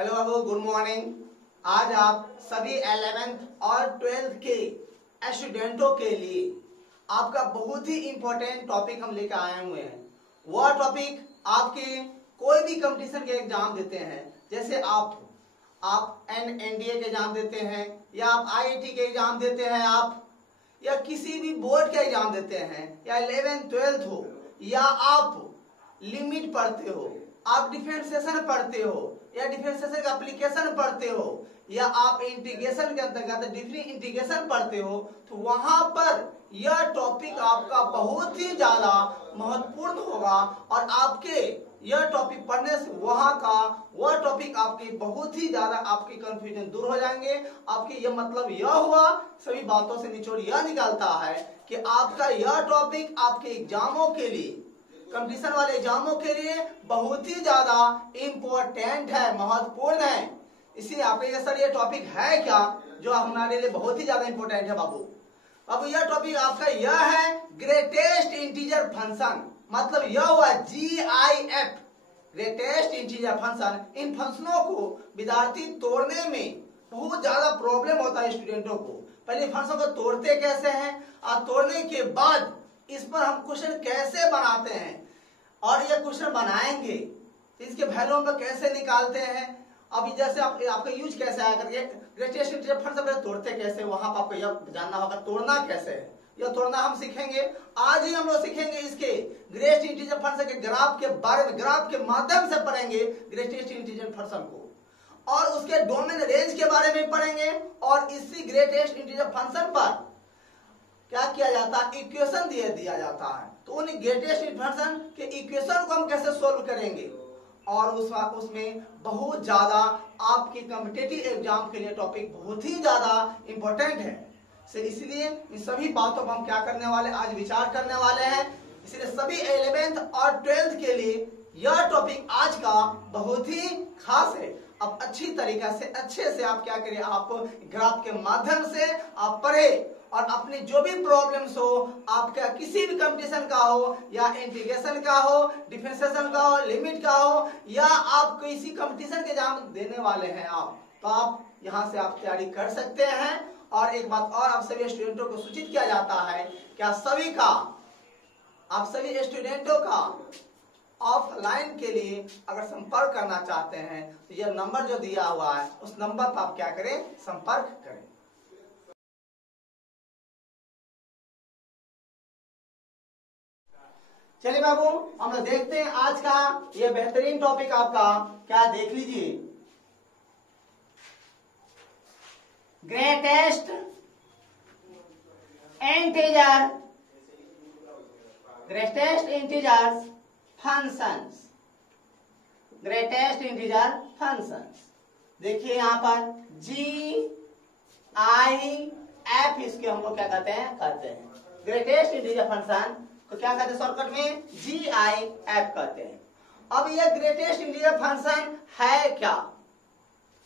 Hello बाबू, good morning. आज आप सभी 11th और 12th के स्टूडेंटों के लिए आपका बहुत ही इंपॉर्टेंट टॉपिक हम लेकर आए हुए हैं। वह टॉपिक आपके कोई भी कंपटीशन के एग्जाम देते हैं, जैसे आप एनडीए के एग्जाम देते हैं, या आप आईआईटी के एग्जाम देते हैं, आप या किसी भी बोर्ड के एग्जाम देते हैं, या 11th 12th हो, या आप लिमिट पढ़ते हो, आप डिफरेंशिएशन पढ़ते हो, या डिफरेंशिएशन का एप्लीकेशन पढ़ते हो, या आप इंटीग्रेशन के अंतर्गत डिफरेंट इंटीग्रेशन पढ़ते हो, तो वहां पर यह टॉपिक आपका बहुत ही ज्यादा महत्वपूर्ण होगा। और आपके यह टॉपिक पढ़ने से वह टॉपिक आपकी बहुत ही ज्यादा आपकी कंफ्यूजन दूर हो जाएंगे। आपके यह मतलब यह हुआ, सभी बातों से निचोड़ यह निकलता है कि आपका यह टॉपिक आपके एग्जामों के लिए, कंपटीशन वाले एग्जामों के लिए बहुत ही ज्यादा इम्पोर्टेंट है, महत्वपूर्ण है। इसलिए आपके ये सर ये टॉपिक है क्या जो हमारे लिए बहुत ही ज्यादा इम्पोर्टेंट है बाबू। अब यह टॉपिक आपका यह है ग्रेटेस्ट इंटीजर फंक्शन, मतलब यह हुआ GIF, ग्रेटेस्ट इंटीजर फंक्शन। इन फंक्शनों को विद्यार्थी तोड़ने में बहुत ज्यादा प्रॉब्लम होता है स्टूडेंटों को। पहले फंक्शन को तोड़ते कैसे हैं और तोड़ने के बाद इस पर हम क्वेश्चन कैसे बनाते हैं, और ये क्वेश्चन बनाएंगे इसके वैल्यू हम कैसे निकालते हैं। अभी जैसे आपका यूज कैसे आया करके ग्रेटेस्ट इंटीजर फंक्शन तोड़ते कैसे, वहां पर आपको यह जानना होगा तोड़ना कैसे है। यह तोड़ना हम सीखेंगे, आज ही हम लोग सीखेंगे। इसके ग्रेटेस्ट इंटीजर फंक्शन के ग्राफ के बारे में, ग्राफ के माध्यम से पढ़ेंगे ग्रेटेस्ट इंटीजर फंक्शन को, और उसके डोमेन रेंज के बारे में पढ़ेंगे। और इसी ग्रेटेस्ट इंटीजर फंक्शन पर क्या किया जाता है, इक्वेशन दिया जाता है। तो उन ग्रेटेस्ट फंक्शन के इक्वेशन को हम कैसे सोल्व करेंगे, और उसमें बहुत ज्यादा आपके कॉम्पिटिटिव एग्जाम के लिए टॉपिक बहुत ही ज्यादा इंपॉर्टेंट है। इसलिए इन सभी बातों को हम क्या करने वाले, आज विचार करने वाले हैं। इसलिए सभी 11th और 12th के लिए यह टॉपिक आज का बहुत ही खास है। अब अच्छी तरीका से अच्छे से आप क्या करिए, आप ग्राफ के माध्यम से आप पढ़े, और अपनी जो भी प्रॉब्लम्स हो, आपका किसी भी कंपटीशन का हो, या इंटीग्रेशन का हो, डिफरेंशिएशन का हो, लिमिट का हो, या आप किसी कंपटीशन के एग्जाम देने वाले हैं आप, तो आप यहां से आप तैयारी कर सकते हैं। और एक बात और, आप सभी स्टूडेंटों को सूचित किया जाता है कि आप सभी स्टूडेंटों का ऑफलाइन के लिए अगर संपर्क करना चाहते हैं तो यह नंबर जो दिया हुआ है उस नंबर पर आप क्या करें, संपर्क करें। चलिए बाबू, हम लोग देखते हैं आज का ये बेहतरीन टॉपिक आपका क्या, देख लीजिए। Greatest integer functions, greatest integer functions. देखिए यहाँ पर GIF, इसके हम लोग क्या कहते हैं ग्रेटेस्ट इंटीजर फंक्शन को क्या कहते हैं, शॉर्टकट में GIF कहते हैं। अब यह ग्रेटेस्ट इंटीजर फंक्शन है क्या,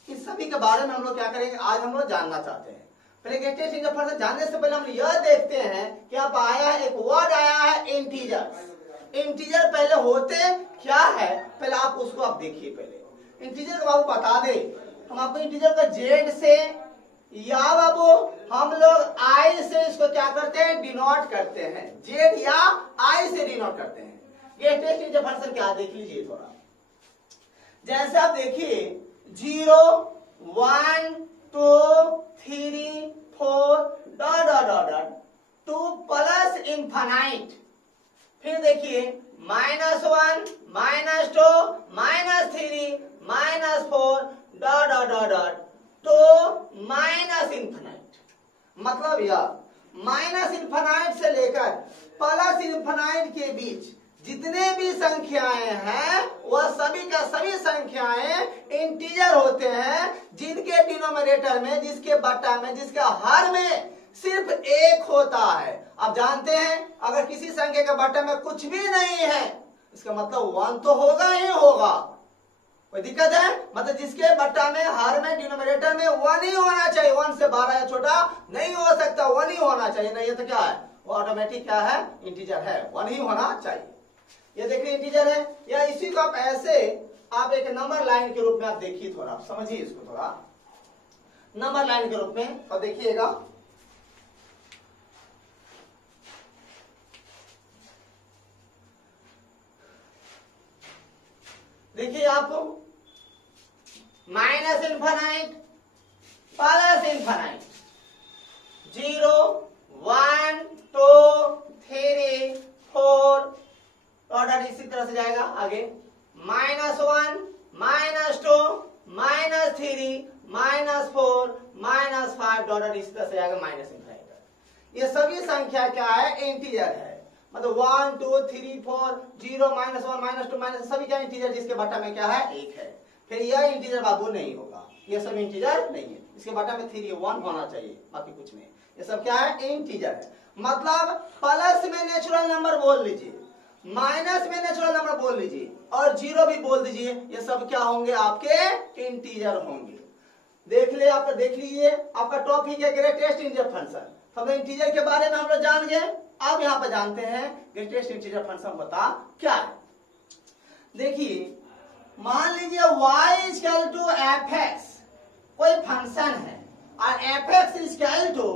इस सभी के बारे में हम लोग क्या करेंगे, आज हम लोग जानना चाहते हैं। पहले ग्रेटेस्ट इंटीजर फंक्शन जानने से पहले हम यह देखते हैं कि अब आया है एक वर्ड आया है इंटीजर। इंटीजर पहले होते क्या है, पहले आप उसको आप देखिए। पहले इंटीजर को बाबू बता दे, हम आपको इंटीजर का जेड से, या बाबू हम लोग आई से इसको क्या करते हैं, डिनोट करते हैं। जेड या आई से डिनोट करते हैं। ग्रेटेस्ट इंटीजर फंक्शन क्या, देख लीजिए थोड़ा। जैसे आप देखिए 0 1 2 3 4 dot dot dot dot 2 plus infinite, फिर देखिए -1 -2 -3 -4 डॉट डॉट डॉट डॉट तो माइनस इन्फिनाइट। मतलब यह माइनस इन्फिनाइट से लेकर प्लस इन्फिनाइट के बीच जितने भी संख्याएं हैं वह सभी का सभी संख्याएं इंटीजर होते हैं, जिनके डिनोमिनेटर में, जिसके बट्टा में, जिसके हर में सिर्फ एक होता है। आप जानते हैं अगर किसी संख्या के बट्टे में कुछ भी नहीं है, इसका मतलब 1 तो होगा ही होगा। कोई दिक्कत है, मतलब जिसके बट्टा में, हर में, डिनोमिनेटर में 1 ही होना चाहिए। 1 से 12 या छोटा नहीं हो सकता, 1 ही होना चाहिए। नहीं ये तो क्या है, वो ऑटोमेटिक क्या है, इंटीजर है, 1 ही होना चाहिए। ये देखिए इंटीजर है, या इसी को आप ऐसे आप एक नंबर लाइन के रूप में आप देखिए, थोड़ा आप समझिए इसको, थोड़ा नंबर लाइन के रूप में और देखिएगा। देखिए आपको minus infinite plus infinite, 0 1 2 3 4 order इसी तरह से जाएगा आगे, -1 -2 -3 -4 -5 ऑर्डर इसी तरह से जाएगा माइनस इनफाइनाइट। ये सभी संख्या क्या है? इंटीजर है। मतलब 1 2 3 4 0 -1 -2 सभी क्या इंटीजर, जिसके बटा में क्या है? 1 है। फिर यह इंटीजर बाबू नहीं होगा, ये सब इंटीजर नहीं है, इसके बटा में 3 1 होना चाहिए, बाकी कुछ नहीं। ये सब क्या है? इंटीजर है। मतलब प्लस में नेचुरल नंबर बोल लीजिए, माइनस में नेचुरल नंबर बोल लीजिए और 0 भी बोल दीजिए, ये सब क्या होंगे? आपके इंटीजर होंगे। देख लीजिए आपका टॉपिक है ग्रेटेस्ट इंटीजर फंक्शन। हम इंटीजर के बारे में हम लोग जान गए। अब यहाँ पर जानते हैं ग्रेटेस्ट इंटीजर फंक्शन बता क्या है। देखिए मान लीजिए y इक्वल टू fx कोई फंक्शन है और fx इक्वल टू,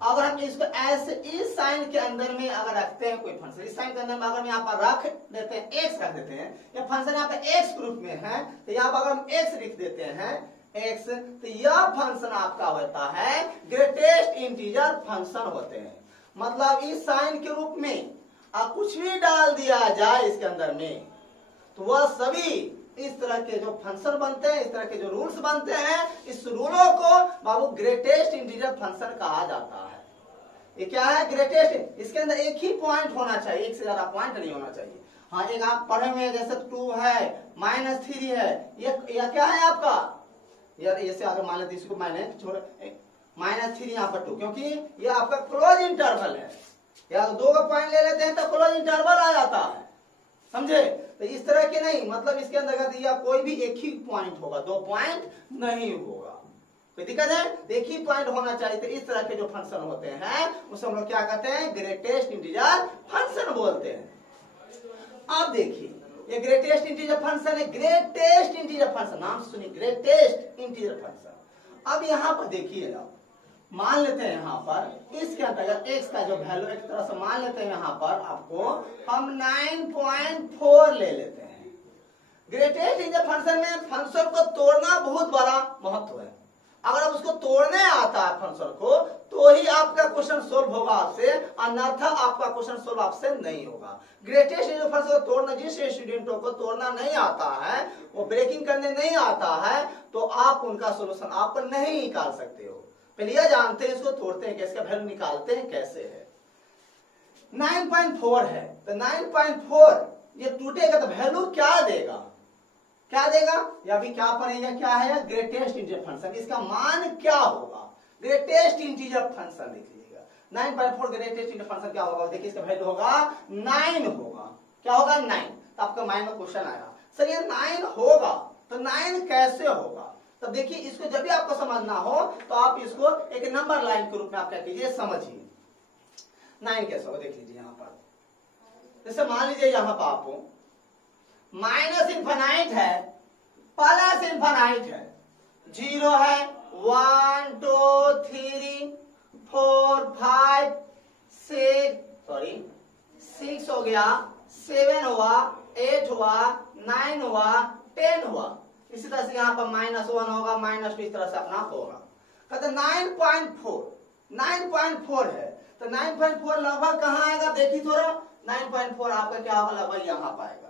अगर हम इसको ऐसे इस साइन के अंदर में अगर रखते हैं कोई फंक्शन, इस साइन के अंदर में अगर हम यहाँ पर रख देते हैं x रख देते हैं, या फंक्शन यहाँ पे x ग्रुप में है तो यहाँ पर अगर हम x लिख देते हैं x, तो यह फंक्शन आपका होता है ग्रेटेस्ट इंटीजर फंक्शन होते हैं। मतलब इस साइन के रूप में आप कुछ भी डाल दिया जाए इसके अंदर में, तो वह सभी इस तरह के जो फंक्शन बनते हैं, इस तरह के जो रूल्स बनते हैं, इस रूलों को बाबू ग्रेटेस्ट इंटीजर फंक्शन कहा जाता है। ये क्या है? ग्रेटेस्ट। इसके अंदर एक ही पॉइंट होना चाहिए, एक से ज्यादा पॉइंट नहीं होना चाहिए। हाँ, एक आप पढ़े हुए जैसे 2 है, -3 है, ये क्या है आपका? यार ऐसे अगर मान लेते इसको मैंने छोड़ -3 यहाँ पर 2, क्योंकि ये आपका क्लोज इंटरवल है। या तो 2 का पॉइंट ले लेते हैं तो क्लोज इंटरवल आ जाता है, समझे? तो इस तरह के नहीं, मतलब इसके अंतर्गत या कोई भी एक ही पॉइंट होगा, 2 पॉइंट नहीं होगा। कोई दिक्कत है? एक ही पॉइंट होना चाहिए। तो इस तरह के जो फंक्शन होते हैं उसे हम लोग क्या कहते हैं? ग्रेटेस्ट इंटीजर फंक्शन बोलते हैं। अब देखिए ये ग्रेटेस्ट इंटीजर फंक्शन है, ग्रेटेस्ट इंटीजर फंक्शन, नाम सुनिए, ग्रेटेस्ट इंटीजर फंक्शन। अब यहाँ पर देखिए आप, मान लेते हैं यहाँ पर इसके अंतर्गत x का जो वैल्यू एक तरह से मान लेते हैं, यहाँ पर आपको हम 9.4 ले लेते हैं। ग्रेटेस्ट इंटीजर फंक्शन में फंक्शन को तोड़ना बहुत बड़ा महत्व है। अगर आप उसको तोड़ने आता है फंक्शन को, तो ही आपका क्वेश्चन सोल्व होगा आपसे, अन्यथा आपका क्वेश्चन सोल्व आपसे नहीं होगा। ग्रेटेस्ट इंटीजर फंक्शन को तोड़ना, जिस स्टूडेंटों को तोड़ना नहीं आता है, वो ब्रेकिंग करने नहीं आता है, तो आप उनका सोल्यूशन आप नहीं निकाल सकते हो। पहले यह जानते हैं इसको तोड़ते हैं कैसे, वैल्यू निकालते हैं कैसे है। 9.4 है तो 9.4 ये टूटेगा तो वैल्यू क्या देगा? क्या देगा? या भी क्या पड़ेगा? क्या है? Greatest integer function. इसका मान क्या होगा? ग्रेटेस्ट इंटीजर फंक्शन देख लीजिएगा। 9.4 ग्रेटेस्ट इंटीजर फंक्शन क्या होगा? देखिए इसका वैल्यू होगा 9 होगा। क्या होगा? 9। तो आपका माइंड में क्वेश्चन आएगा, सर ये 9 होगा तो 9 कैसे होगा? तब देखिए इसको जब भी आपको समझना हो तो आप इसको एक नंबर लाइन के रूप में आप क्या कीजिए, समझिए 9 कैसे होगा। देख लीजिए यहाँ पर, जैसे मान लीजिए यहाँ पर आपको माइनस इनफाइनाइट है, प्लस इनफाइनाइट है, 0 है, 1 2 3 4 5 6 हो गया, 7 हुआ, 8 हुआ, 9 हुआ, 10 हुआ। इसी तरह से यहाँ पर -1 होगा, -2 इस तरह से अपना होगा। कहते 9.4 है तो 9.4 लगभग कहाँ आएगा? देखिए थोड़ा, 9.4 आपका क्या होगा? लगभग यहाँ पर आएगा।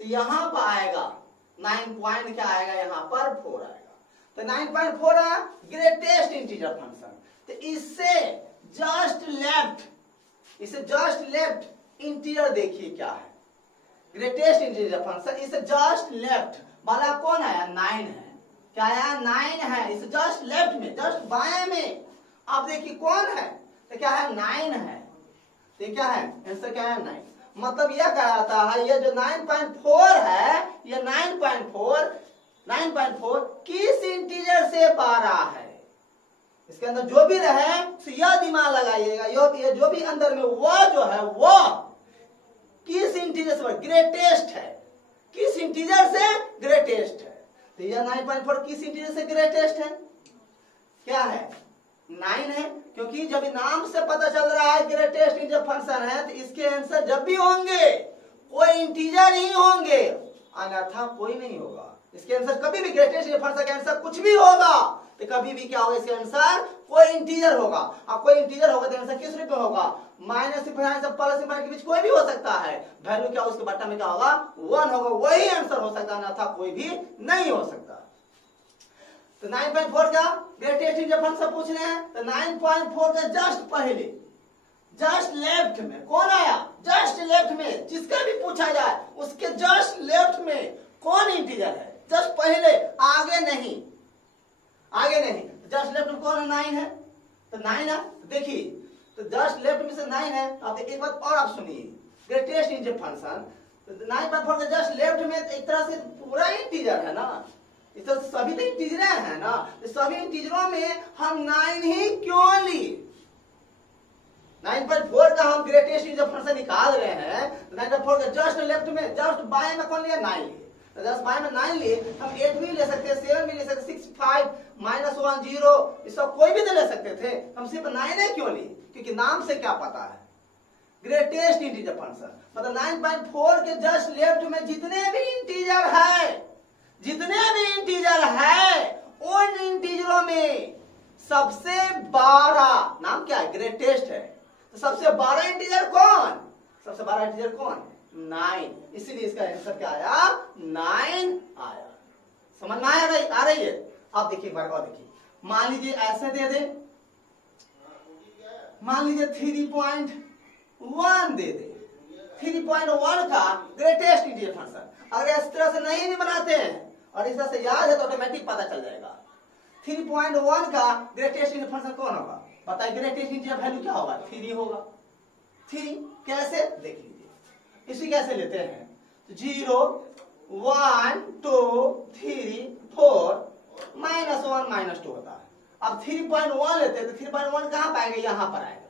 तो यहाँ पर आएगा 9 पॉइंट क्या आएगा? यहाँ पर 4 आएगा। तो 9.4 है ग्रेटेस्ट इंटीजर फंक्शन। तो इससे जस्ट लेफ्ट इंटीजर देखिए क्या है? Greatest integer function. इससे जस्ट लेफ्ट वाला कौन है? 9 है। क्या है? 9 है। इसे जस्ट लेफ्ट में, जस्ट बाएं में आप देखिए कौन है? तो क्या है? 9 है। तो क्या है आंसर? क्या है? 9। मतलब यह कहता है ये जो 9.4 है, ये 9.4 किस इंटीजर से पा रहा है? इसके अंदर जो भी रहे तो यह दिमाग लगाइएगा, ये जो भी अंदर में वह जो है वह किस इंटीजर से? ग्रेटेस्ट है। किस इंटीजर से ग्रेटेस्ट है। तो यह 9.4 किस इंटीजर से ग्रेटेस्ट है? क्या है? 9 है, क्योंकि जब नाम से पता चल रहा है ग्रेटेस्ट इंटीजर फंक्शन है, तो इसके आंसर जब भी होंगे कोई इंटीजर ही होंगे, अन्यथा कोई नहीं होगा। इसके आंसर कभी भी ग्रेटेस्ट इंटीजर फंक्शन के आंसर कुछ भी होगा तो कभी भी क्या होगा, इसके आंसर कोई इंटीजर होगा। अब कोई इंटीजर होगा तो आंसर किस रूप में होगा? माइनस प्लस के बीच कोई भी हो सकता है। वैल्यू क्या उसके बट्टा में क्या होगा? 1 होगा, वही आंसर हो सकता है, अन्यथा कोई भी नहीं हो सकता। तो 9.4 का ग्रेटेस्ट इंटीजर फंक्शन पूछ रहे हैं, तो 9.4 के जस्ट पहले, जस्ट लेफ्ट में कौन आया? जस्ट लेफ्ट में जिसका भी पूछा जाए उसके जस्ट लेफ्ट में कौन इंटीजर है? जस्ट पहले, आगे नहीं, आगे नहीं। जस्ट लेफ्ट में कौन है? 9 है, तो 9 है। देखिए, तो जस्ट लेफ्ट में से 9 है। अब एक बात और आप सुनिए, ग्रेटेस्ट इंटीजर फंक्शन 9.4 के जस्ट लेफ्ट में एक तरह से पूरा इंटीजर है ना, इस तरह से सभी तो इंटीजर है ना, तो सभी इंटीजरों में हम 9 ही क्यों लिए? 9.4 का हम ग्रेटेस्ट इंटीजर फंक्शन निकाल रहे हैं, 9.4 के जस्ट लेफ्ट में, जस्ट बाएं में कौन लिया? 9 लिए। तो जस्ट बाएं में 9 लिए, हम 8 भी ले सकते हैं, 7 भी ले सकते हैं, 6, 5, -1, 0, इसका कोई भी तो ले सकते थे। हम सिर्फ 9 क्यों लिए? क्योंकि नाम से क्या पता है? Greatest integer function. मतलब 9.4 के जस्ट लेफ्ट में जितने भी इंटीजर है, जितने भी इंटीजर है, उन इंटीजरों में सबसे बड़ा नाम क्या है? ग्रेटेस्ट है। तो सबसे बड़ा इंटीजर कौन? सबसे बड़ा इंटीजर कौन? 9। इसीलिए इसका आंसर क्या आया? 9 आया। समझ में आ रही है? अब देखिए एक बार और देखिए, मान लीजिए ऐसे दे दे, मान लीजिए 3.1 दे दे, 3.1 का ग्रेटेस्ट इंटीजर फंक्शन। अगर इस तरह से नहीं भी बनाते हैं और इस तरह से याद है तो ऑटोमेटिक पता चल जाएगा। 3.1 का ग्रेटेस्ट इंटीजर फंक्शन कौन होगा? बताइए, ग्रेटेस्ट इंटीजर वैल्यू क्या होगा? 3 होगा। 3 कैसे? देख लीजिए, इसी कैसे लेते हैं, 0, 1, 2, 3, 4, -1, -2 होता है। अब 3.1 लेते हैं, तो 3.1 कहां पाएंगे? यहां पर आएगा,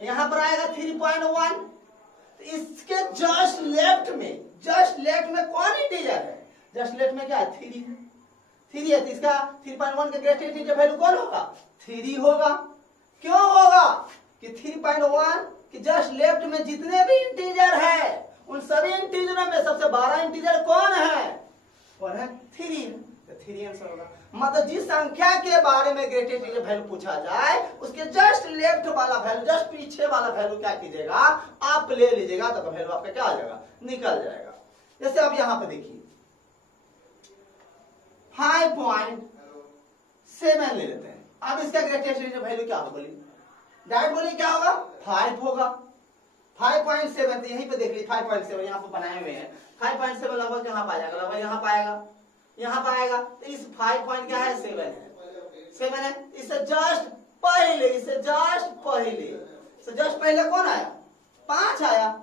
यहां पर आएगा 3.1। तो इसके जस्ट लेफ्ट में, जस्ट लेफ्ट में कौन इंटीजर है? जस्ट लेफ्ट में क्या है? 3 है। 3 है, तो इसका 3.1 का ग्रेटेस्ट इंटीजर वैल्यू कौन होगा? 3 होगा। क्यों होगा? कि 3.1 कि जस्ट लेफ्ट में जितने भी इंटीजर है, उन सभी इंटीजरों में सबसे बड़ा इंटीजर कौन है? कौन है? 3। तो 3 आंसर होगा। मतलब जिस संख्या के बारे में ग्रेटेस्ट इंटीजर वैल्यू पूछा जाए, उसके जस्ट लेफ्ट वाला वैल्यू, जस्ट पीछे वाला वैल्यू क्या कीजिएगा? आप ले लीजिएगा, तो वैल्यू आपका क्या आ जाएगा? निकल जाएगा। जैसे अब यहां पर देखिए 5.7 ले लेते हैं। अब इसका ग्रेटेस्ट इंटीजर वैल्यू क्या होगा? बोलिए, डायरेक्ट बोलिए क्या होगा? 5 होगा। 5.7, तो यहीं पे देख लीजिए 5.7 यहाँ पे बनाए हुए हैं। 5.7 लगभग यहाँ पाएगा, लगभग यहाँ पाएगा, यहाँ पाएगा। तो इस 5 पॉइंट क्या है? 7 है, 7 है। इससे जस्ट पहले, इससे जस्ट पहले, इससे जस्ट पहले कौन आया? 5 आया।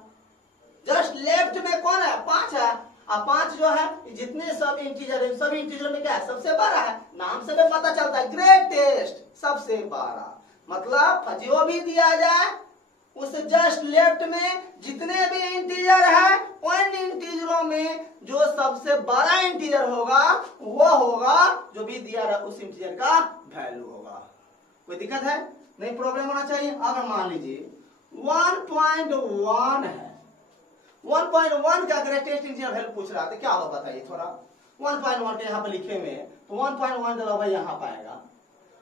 जस्ट लेफ्ट में कौन आया? 5 आया। अब 5 जो है, जितने सब इंटीजर है, सभी इंटीजर में क्या है? सबसे बड़ा है। नाम से भी पता चलता है, ग्रेटेस्ट, सबसे बड़ा। मतलब जो भी दिया जाए उस जस्ट लेफ्ट में जितने भी इंटीजर है, उन इंटीजरों में जो सबसे बड़ा इंटीजर होगा वो होगा जो भी दिया रहा उस इंटीजर का वैल्यू होगा। कोई दिक्कत है? नहीं, प्रॉब्लम होना चाहिए। अगर मान लीजिए 1.1 है, 1.1 का ग्रेटेस्ट इंटीजर वैल्यू पूछ रहा था, क्या होगा बताइए थोड़ा। 1.1 के यहाँ पे लिखे हुए हैं, तो 1.1 चलो भाई यहाँ पाएगा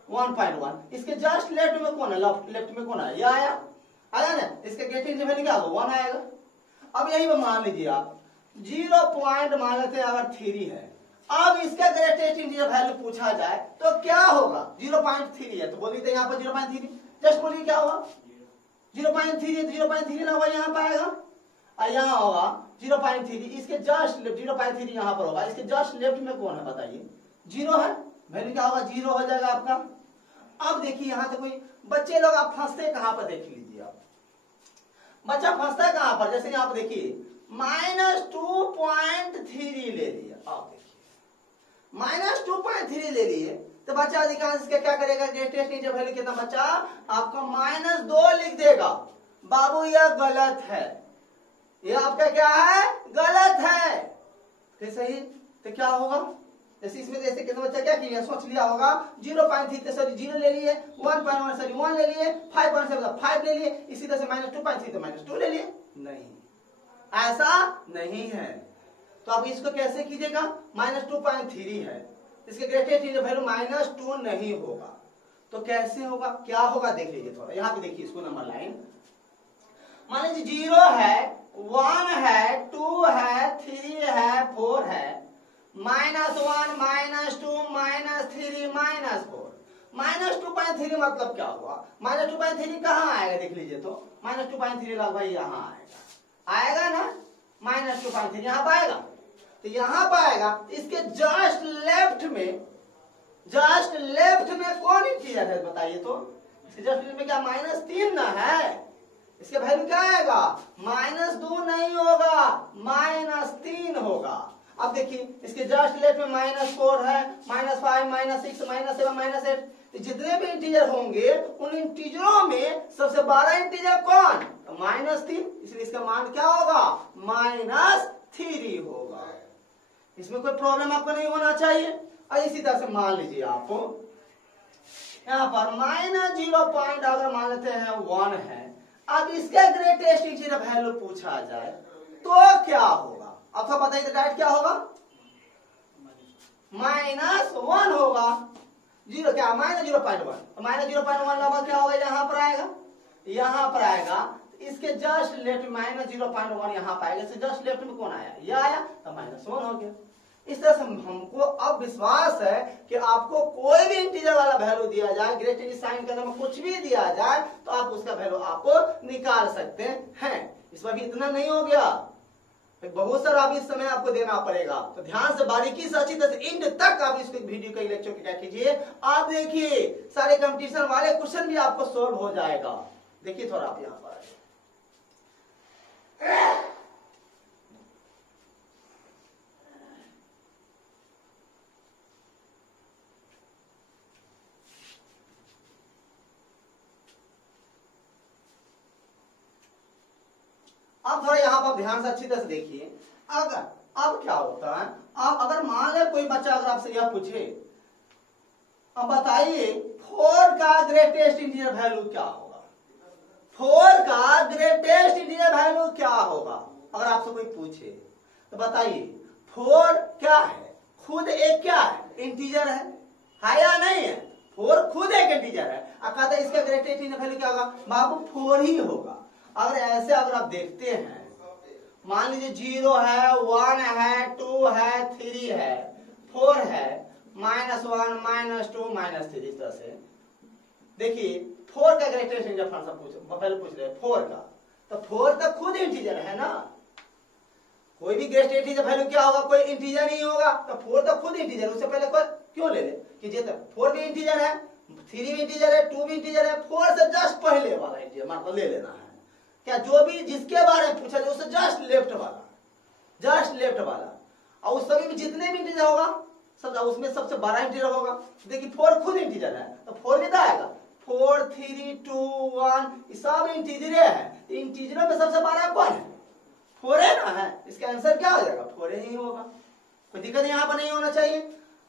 1.1। इसके जस्ट लेफ्ट में कौन है? लेफ्ट में कौन है? ये आया, आया ना। इसके ग्रेटेस्ट इंटीजर वैल्यू क्या होगा? 1 आएगा। अब यही मान लीजिए आप 0 पॉइंट मान लेते हैं, अगर 3 है। अब इसका ग्रेटेस्ट इंटीजर वैल्यू पूछा जाए तो क्या होगा? 0.3 है, तो बोलिए तो यहाँ पर 0.3, जस्ट बोलिए क्या होगा? 0.3 है, 0.3 ना होगा यहाँ पर आएगा, और यहाँ होगा 0.3। इसके जस्ट 0.3 यहाँ पर होगा। इसके जस्ट लेफ्ट में कौन है बताइए? 0 है, वैल्यू क्या होगा? 0 हो जाएगा आपका। अब देखिए यहाँ से कोई बच्चे लोग आप फंसते कहां पर देख लीजिए। आप बच्चा फंसता है कहां पर? जैसे आप देखिए -2.3 ले लिया, आप देखिए -2.3 ले लिए, तो बच्चा अधिकांश इसका क्या करेगा? ग्रेटेस्ट इंटीजर वैल्यू कितना बच्चा? आपका -2 लिख देगा। बाबू यह गलत है, यह आपका क्या है? गलत है। फिर सही, तो क्या होगा, जैसे इसमें जैसे कितना बच्चा क्या किया, सोच लिया होगा 0.3 सॉरी 0 ले लिए, 1.1 सॉरी 1 ले लिए, 5.7 5 ले लिए, इसी तरह से -2.3 तो -2 ले लिए। नहीं, ऐसा नहीं है। तो आप इसको कैसे कीजिएगा, -2.3 है, इसके ग्रेटेस्ट इंटीजर वैल्यू -2 नहीं होगा। तो कैसे होगा, क्या होगा देख लीजिए थोड़ा, यहाँ पे देखिए इसको नंबर लाइन, मान लीजिए 0 है, 1 है, 2 है, 3 है, 4 है, -1 -2 -3 -4, -2.3 मतलब क्या हुआ, -2.3 कहाँ आएगा देख लीजिए, तो -2.3 लगभग यहाँ आएगा, आएगा ना, -2.3 यहाँ पाएगा, तो यहाँ पाएगा, इसके जस्ट लेफ्ट में कौन इंटीजर है बताइए, तो इसके जस्ट लेफ्ट में क्या -3 ना है, इसके वैल्यू क्या आएगा, -2 नहीं होगा, -3 होगा। अब देखिए इसके जस्ट लेफ्ट में -4 है, -5 -6 -7 -8, जितने भी इंटीजर होंगे उन इंटीजरों में सबसे बड़ा इंटीजर कौन, -3, इसलिए इसका मान क्या होगा, -3 होगा। इसमें कोई प्रॉब्लम आपको नहीं होना चाहिए। और इसी तरह से मान लीजिए आप यहाँ पर -0 अगर मान लेते हैं 1 है, अब इसका ग्रेटेस्ट इंटीजर वैल्यू पूछा जाए तो क्या होगा, अब तो बताइए डायरेक्ट क्या होगा, -1 होगा, 0 क्या -0.1, -0.1 लगभग क्या होगा, यहाँ पर आएगा, यहाँ पर आएगा, इसके जस्ट लेफ्ट -0.1 यहाँ पाएगा, इससे जस्ट लेफ्ट में कौन आया, ये आया, तो -1 हो गया। इस तरह से हमको अब विश्वास है कि आपको कोई भी इंटीजर वाला वैल्यू दिया जाए, ग्रेटेस्ट साइन करने में कुछ भी दिया जाए, तो आप उसका वैल्यू आप निकाल सकते हैं। इसमें भी इतना नहीं हो गया, बहुत सारा अभी इस समय आपको देना पड़ेगा, तो ध्यान से बारीकी से अच्छी तरह से एंड तक आप इस वीडियो का लेक्चर क्या कीजिए, आप देखिए सारे कंपटीशन वाले क्वेश्चन भी आपको सॉल्व हो जाएगा। देखिए थोड़ा आप यहाँ पर अब थोड़ा यहाँ पर ध्यान से अच्छी तरह से देखिए, अगर अब क्या होता है, अब अगर मान ले कोई बच्चा अगर आपसे यह पूछे, अब बताइए 4 का ग्रेटेस्ट इंटीजर वैल्यू क्या होगा, 4 का ग्रेटेस्ट इंटीजर वैल्यू क्या होगा, अगर आपसे कोई पूछे तो बताइए 4 क्या है, खुद एक क्या है, इंटीजर है या नहीं है, 4 खुद एक इंटीजर है, अब कहते हैं इसका ग्रेटेस्ट इंटीजर वैल्यू क्या होगा, बाबू 4 ही होगा। अगर ऐसे अगर आप देखते हैं, मान लीजिए 0 है, 1 है, 2 है, 3 है, 4 है, -1 -2 -3, इस तरह से देखिए 4 का ग्रेटेस्ट इंटीजर पहले पूछ रहे 4 का, तो 4 तो खुद इंटीजर है ना, कोई भी ग्रेटेस्ट इंटीजर वैल्यू क्या होगा, कोई इंटीजर नहीं होगा, तो 4 तो खुद इंटीजर, उससे पहले कोई क्यों ले ले कि जे 4 भी इंटीजर है, 3 भी इंटीजर है, 2 भी इंटीजर है, 4 से जस्ट पहले वाला इंटीजर मतलब ले लेना है। क्या जो भी जिसके बारे में पूछा जाए उससे जस्ट लेफ्ट वाला, और उस सभी में जितने भी इंटीजर होगा सब उसमें सबसे बड़ा इंटीजर होगा। देखिए 4 खुद इंटीजर है, तो 4 में आएगा, 4 3 2 1 सब इंटीजर है, इंटीजरों में सबसे बड़ा कौन है, 4 है ना, है, इसका आंसर क्या हो जाएगा, 4 ही होगा, कोई दिक्कत यहाँ पर नहीं होना चाहिए।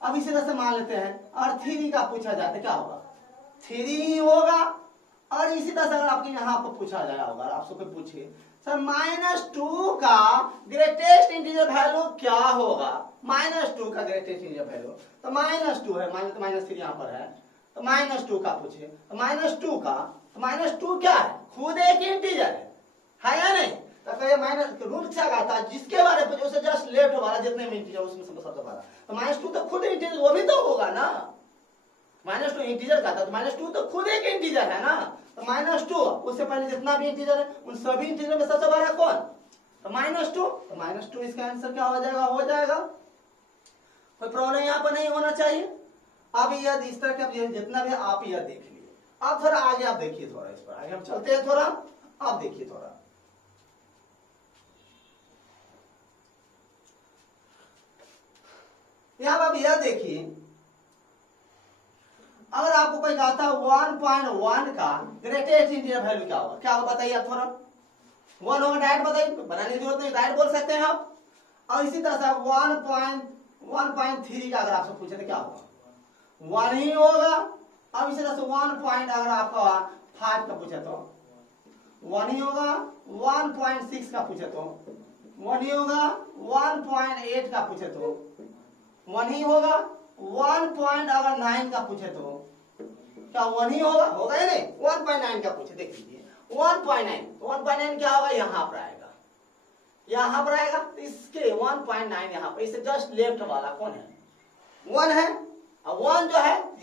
अब इसी तरह से मान लेते हैं और 3 का पूछा जाता है, क्या होगा, 3 ही होगा। और इसी तरह से अगर आपके यहाँ पर पूछा जाए होगा, आपसे कोई पूछे सर -2 का ग्रेटेस्ट इंटीजर वैल्यू क्या होगा, -2 का ग्रेटेस्ट इंटीजर वैल्यू, तो -2 है, मान लो -3 यहाँ पर है, तो -2 का पूछे, तो -2 क्या है, खुद एक इंटीजर है या नहीं, तो कहिए माइनस रूट क्या था, जिसके बारे में उसे जस्ट लेफ्ट वाला जितने में इंटीजर उसमें सबसे बड़ा, तो -2 तो खुद इंटीजर वो भी तो होगा ना, -2 इंटीजर का था, तो -2 तो खुद एक इंटीजर है ना, तो -2 उससे पहले जितना भी इंटीजर है उन सभी इंटीजर में सबसे बड़ा कौन, तो -2, तो -2 इसका आंसर क्या हो जाएगा, कोई प्रॉब्लम यहाँ पर नहीं होना चाहिए। अब यह इस तरह का जितना भी आप यह देख लीजिए, अब थोड़ा आगे आप देखिए, थोड़ा इस पर आगे हम चलते हैं, थोड़ा आप देखिए, थोड़ा यहाँ पर आप यह देखिए, अगर आपको कोई कहा था 1.1 का ग्रेटेस्ट इंटीजर वैल्यू क्या होगा, क्या होगा बताइए आप, थोड़ा 1 होगा, डायरेक्ट बताइए, बनाने की जरूरत नहीं, डायरेक्ट बोल सकते हैं आप। और इसी तरह से 1.3 का अगर आपसे पूछे तो क्या होगा, 1 ही होगा। अब इसी तरह से 1 अगर आपका 5 का पूछे तो 1 ही होगा, 1.6 का पूछे तो 1 ही होगा, 1.8 का पूछे तो 1 ही होगा, 1.9 का पूछे तो क्या 1 ही होगा, होगा या नहीं। 1.9 का पूछे देख लीजिए, 1.9 क्या होगा, यहाँ पर आएगा, यहाँ पर आएगा। तो इसके 1.9 यहाँ पर, इससे जस्ट लेफ्ट वाला कौन है, 1 है। और 1 जो है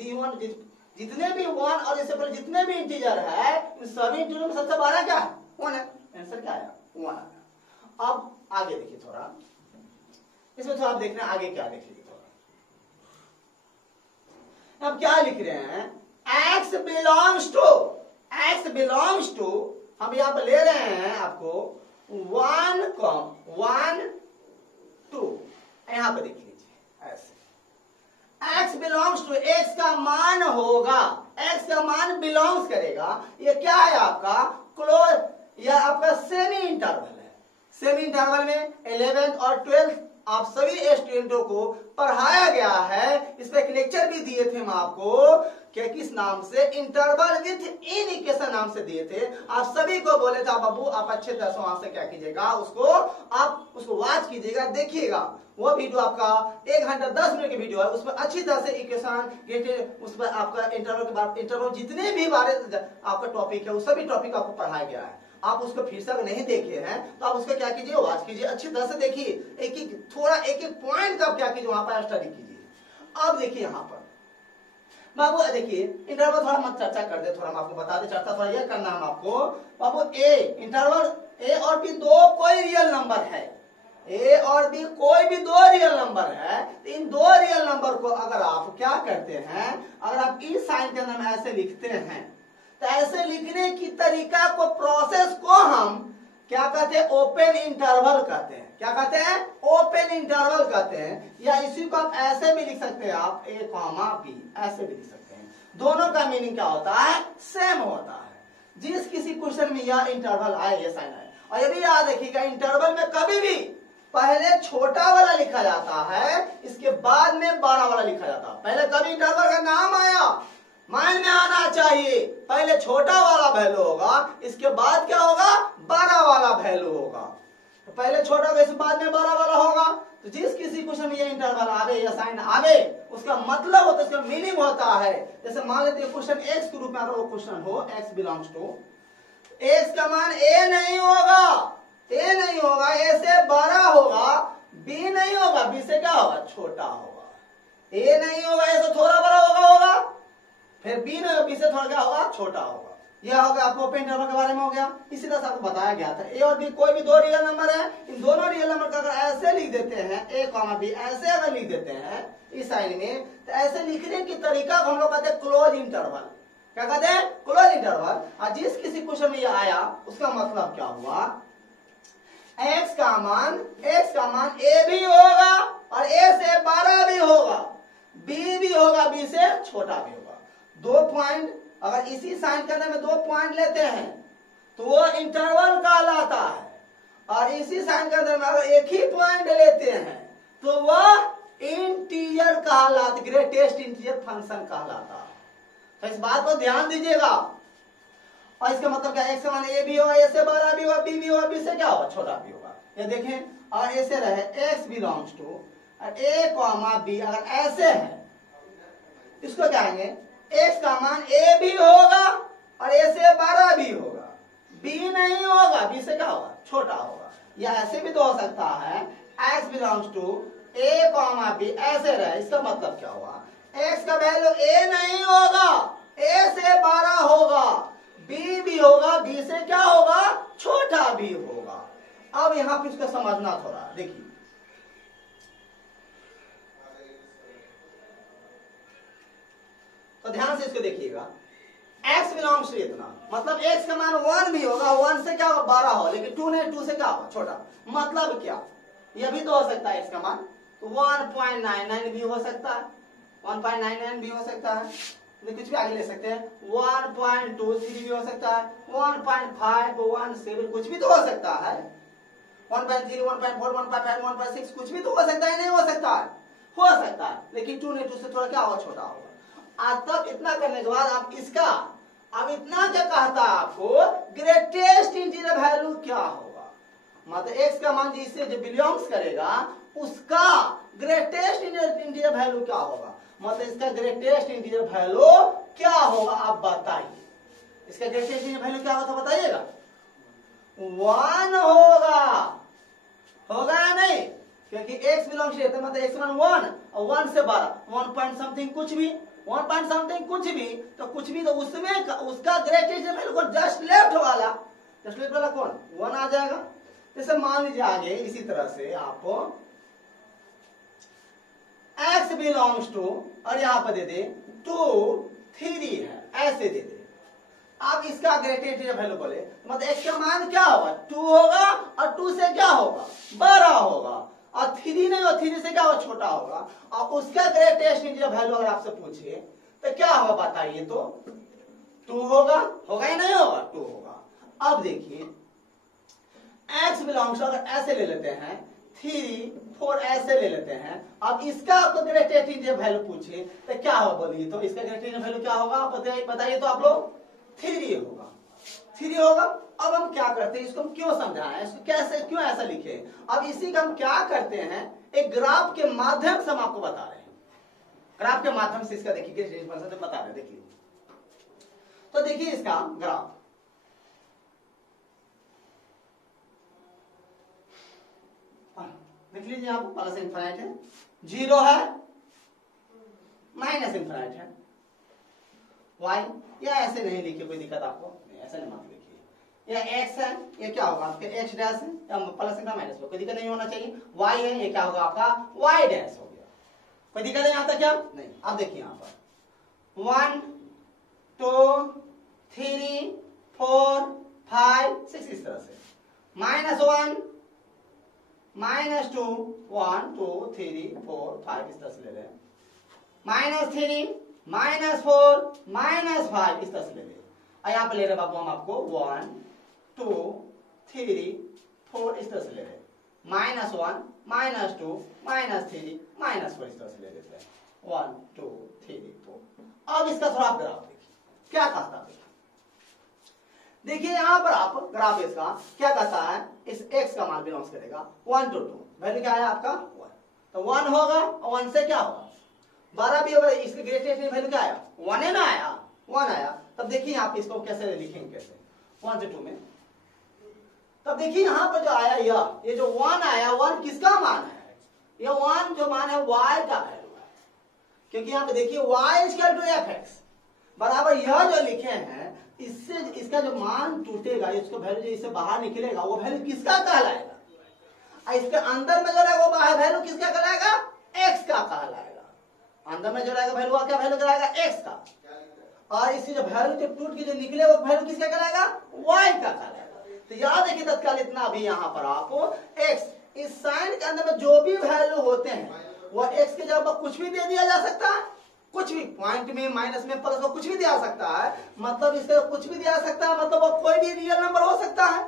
जितने भी 1 और इससे पहले जितने भी इंटीजर है, इन सभी इंटीजर में सबसे बड़ा क्या है, 1 है। आंसर क्या आया, 1 आया। अब आगे देखिए थोड़ा, इसमें थोड़ा आप देख रहे हैं आगे क्या लिख लीजिए थोड़ा। अब क्या लिख रहे हैं, x बिलोंग्स टू हम यहाँ पर ले रहे हैं आपको 1, 1, 2, यहाँ पे देख लीजिए ऐसे। x बिलोंग्स टू, x का मान होगा, x का मान बिलोंग्स करेगा, ये क्या है आपका क्लोज, या आपका सेमी इंटरवल है। सेमी इंटरवल में 11th और 12th आप सभी स्टूडेंटों को पढ़ाया गया है। इस पर एक लेक्चर भी दिए थे हम आपको, कि किस नाम से, इंटरवल विथ इनिक्वेशन नाम से दिए थे। आप सभी को बोले थे बाबू आप अच्छे तरह से वहां से क्या कीजिएगा, आप उसको वॉच कीजिएगा, देखिएगा। वो वीडियो आपका 1 घंटा 10 मिनट की वीडियो है, उसमें अच्छी तरह से इक्वेशन, उस पर आपका इंटरवल के बाद इंटरवल जितने भी बारे आपका टॉपिक है, वो सभी टॉपिक आपको पढ़ाया गया है। आप उसको फिर से अगर नहीं देखे हैं तो आप उसको क्या कीजिए, वॉच कीजिए, अच्छी तरह से देखिए, एक एक पॉइंट का क्या कीजिए, वहां पर स्टडी कीजिए। अब देखिए यहाँ पर बाबू, देखिए इंटरवल थोड़ा मत चर्चा कर दे, थोड़ा हम आपको बता दे, चर्चा थोड़ा ये करना हम आपको। बाबू इंटरवल ए और बी दो कोई रियल नंबर है, ए और बी कोई भी 2 रियल नंबर है, तो इन 2 रियल नंबर को अगर आप क्या करते हैं, अगर आप इस साइन के अंदर ऐसे लिखते हैं, तो ऐसे लिखने की तरीका को, प्रोसेस को हम क्या कहते हैं, ओपन इंटरवल कहते हैं। क्या कहते हैं, ओपन इंटरवल कहते हैं। या इसी को आप ऐसे भी लिख सकते हैं, आप a, b ऐसे भी लिख सकते हैं। दोनों का मीनिंग क्या होता है, सेम होता है। जिस किसी क्वेश्चन में यह इंटरवल आए, ये साइन आए, और ये भी याद रखिएगा, इंटरवल में कभी भी पहले छोटा वाला लिखा जाता है, इसके बाद में बड़ा वाला लिखा जाता है। पहले कभी इंटरवल का नाम आया, माइंड में आना चाहिए, पहले छोटा वाला वैल्यू होगा, इसके बाद क्या होगा, बड़ा वाला वैल्यू होगा। तो पहले छोटा होगा, इसके बाद में बड़ा वाला होगा। तो जिस किसी क्वेश्चन में ये इंटरवल आवे या साइन आवे, उसका मतलब होता है, उसका मीनिंग होता है। जैसे मान लेते हैं क्वेश्चन x के रूप में अगर वो क्वेश्चन हो, x बिलोंग्स टू, x का मान a नहीं होगा, a नहीं होगा, a से बड़ा होगा, b नहीं होगा, b से क्या होगा, छोटा होगा, a नहीं होगा, a से थोड़ा बड़ा होगा, फिर बी नहीं, बी से थोड़ा क्या होगा, छोटा होगा। यह हो गया आपको ओपन इंटरवल के बारे में हो गया। इसी तरह से आपको बताया गया था, ए और बी कोई भी 2 रियल नंबर है, इन दोनों रियल नंबर का अगर ऐसे लिख देते हैं, a, b ऐसे अगर लिख देते हैं इस साइन में, तो ऐसे लिखने की तरीका को हम लोग कहते हैं क्लोज इंटरवल। क्या कहते हैं, क्लोज इंटरवल। और जिस किसी क्वेश्चन में यह आया, उसका मतलब क्या हुआ, x का मान a भी होगा और a से बड़ा भी होगा, b भी होगा, b से छोटा भी होगा। 2 पॉइंट अगर इसी साइन के अंदर में 2 पॉइंट लेते हैं तो वो इंटरवल कहलाता है, और इसी साइन के अंदर में अगर एक ही पॉइंट लेते हैं तो वह इंटीजर कहलाता, ग्रेटेस्ट इंटीजर फंक्शन कहलाता है। तो इस बात को ध्यान दीजिएगा। और इसका मतलब क्या है, x का मान a भी होगा, a से बड़ा भी होगा, b भी होगा, b से क्या होगा, छोटा भी होगा। ये देखें, और ऐसे रहे x belongs to a, b, अगर ऐसे है इसको क्या कहेंगे, x का मान a भी होगा और a से बड़ा भी होगा, b नहीं होगा, b से क्या होगा, छोटा होगा। या ऐसे भी तो हो सकता है, x belongs to a, b ऐसे रहे, इसका मतलब क्या हुआ, x का वैल्यू a नहीं होगा, a से बड़ा होगा, b भी होगा, b से क्या होगा, छोटा भी होगा। अब यहां पर इसको समझना थोड़ा, देखिए तो ध्यान से इसको देखिएगा, x बिलोंग्स टू इतना, मतलब x का मान 1 भी होगा, 1 से क्या होगा, 12 हो, लेकिन 2 नहीं, 2 से क्या होगा, छोटा। मतलब क्या, यह भी तो हो सकता है, x का मान 1.99 भी हो सकता है, 1.99 भी हो सकता है, कुछ भी आगे ले सकते हैं, 1.23 भी हो सकता है, 1.5, 1.7 कुछ भी तो हो सकता है। 1.3, 1.4, 1.5, 1.6 कुछ भी तो हो सकता है, नहीं हो सकता है, हो सकता है, लेकिन 2 नहीं, 2 से थोड़ा क्या होगा, छोटा होगा। आज तक इतना करने के बाद आप इसका, अब इतना क्या कहता है आपको, ग्रेटेस्ट इंटीजर वैल्यू क्या होगा, मतलब x का मान जिससे जो बिलोंग्स करेगा उसका ग्रेटेस्ट इंटीजर वैल्यू क्या होगा, मतलब इसका ग्रेटेस्ट इंटीजर वैल्यू क्या होगा, आप बताइए। इसका ग्रेटेस्ट इंटीजर वैल्यू क्या होगा तो बताइएगा। 1 होगा या नहीं, क्योंकि x बिलोंग्स टू, मतलब x मान 1 और 1 से 12, 1 पॉइंट समथिंग कुछ भी, 1 पॉइंट समथिंग कुछ भी, तो कुछ भी तो उसमें उसका ग्रेटेस्ट वैल्यू जस्ट लेफ्ट वाला कौन, 1 आ जाएगा। जैसे मान लीजिए आगे इसी तरह से आप x बिलोंग्स टू, और यहां पर दे दे 2, 3 है, ऐसे दे दे। आप इसका ग्रेटेस्ट वैल्यू बोले मतलब x का मान क्या होगा, 2 होगा, और 2 से क्या होगा, बड़ा होगा, और 3 नहीं हो, 3 से क्या होगा, छोटा होगा। और उसका ग्रेटेस्ट वैल्यू अगर आपसे पूछे तो क्या होगा बताइए, तो 2 होगा, होगा या नहीं होगा, 2 होगा। अब देखिए x बिलोंग्स, अगर ऐसे ले लेते हैं 3, 4 ऐसे ले लेते हैं। अब इसका आपको ग्रेटेस्ट वैल्यू पूछे तो क्या होगा बोलिए, तो इसका ग्रेटेस्ट वैल्यू क्या होगा बताइए तो आप लोग, 3 होगा, 3 होगा। अब हम क्या करते हैं, इसको हम क्यों समझाएं, इसको कैसे क्यों ऐसा लिखे। अब इसी का हम क्या करते हैं, एक ग्राफ के माध्यम से हम आपको बता रहे हैं, ग्राफ के माध्यम से इसका देखिए बता रहे हैं। देखिए तो देखिए इसका ग्राफ, देख लीजिए आप, प्लस इनफाइनाइट है, 0 है, माइनस इनफाइनाइट है, y, या ऐसे नहीं लिखिए, कोई दिक्कत आपको नहीं, ऐसे नहीं मत लिखिए। या x है, ये क्या होगा आपके x डैश है, या प्लस या माइनस, कोई दिक्कत नहीं होना चाहिए। y है, ये क्या होगा आपका y डैश हो गया, कोई दिक्कत है यहाँ तक क्या नहीं। अब देखिए यहाँ पर 1, 2, 3, 4, 5, 6 इस तरह से, -1, -2, 1, 2, 3, 4, 5 इस तरह से ले रहे हैं, -3, -4, -5 इस तरह से ले रहे हैं। यहाँ पे ले रहे बाबू हम आपको 1, 2, 3, 4 इस तरह से ले रहे हैं, -1, -2, -3, -4 इस तरह से ले लेते हैं, 1, 2, 3, 4। अब इसका थोड़ा आप ग्राफ देखिए क्या कहता है। देखिए यहाँ पर आप ग्राफ इसका क्या कहता है, इस x का मान बिलोंग्स करेगा 1 to 2, वैल्यू क्या है आपका 1, तो 1 होगा, और 1 से क्या होगा 12 भी होगा। इसके ग्रेटेस्ट वैल्यू क्या आया, 1 है ना, आया 1 आया। तब देखिए आप इसको कैसे लिखेंगे, कैसे 1 से 2 में। तब देखिए यहाँ पर जो आया ये जो 1 आया, 1 किसका मान है, ये 1 जो मान है y का वैल्यू है, क्योंकि यहाँ पे देखिए y इक्वल टू fx बराबर यह जो लिखे हैं, इससे इसका जो मान टूटेगा, इसका वैल्यू जो इससे बाहर निकलेगा वो वैल्यू किसका कहलाएगा, इसके अंदर में जो रहेगा वो बाहर वैल्यू किसका कहलाएगा, x का कहलाएगा। अंदर में जो रहेगा वैल्यू क्या वैल्यू कहलाएगा, x का, और इसी जो वैल्यू जो टूट के जो निकले वो वैल्यू किसका कहलाएगा, y का कहलाएगा। तो याद रखिए तत्काल इतना अभी यहाँ पर आपको x, इस साइन के अंदर में जो भी वैल्यू होते हैं वो x के जगह कुछ भी दे दिया जा सकता है, कुछ भी पॉइंट में, माइनस में, प्लस में कुछ भी दिया सकता है, मतलब इसका कुछ भी दिया सकता है, मतलब वो कोई भी रियल नंबर हो सकता है,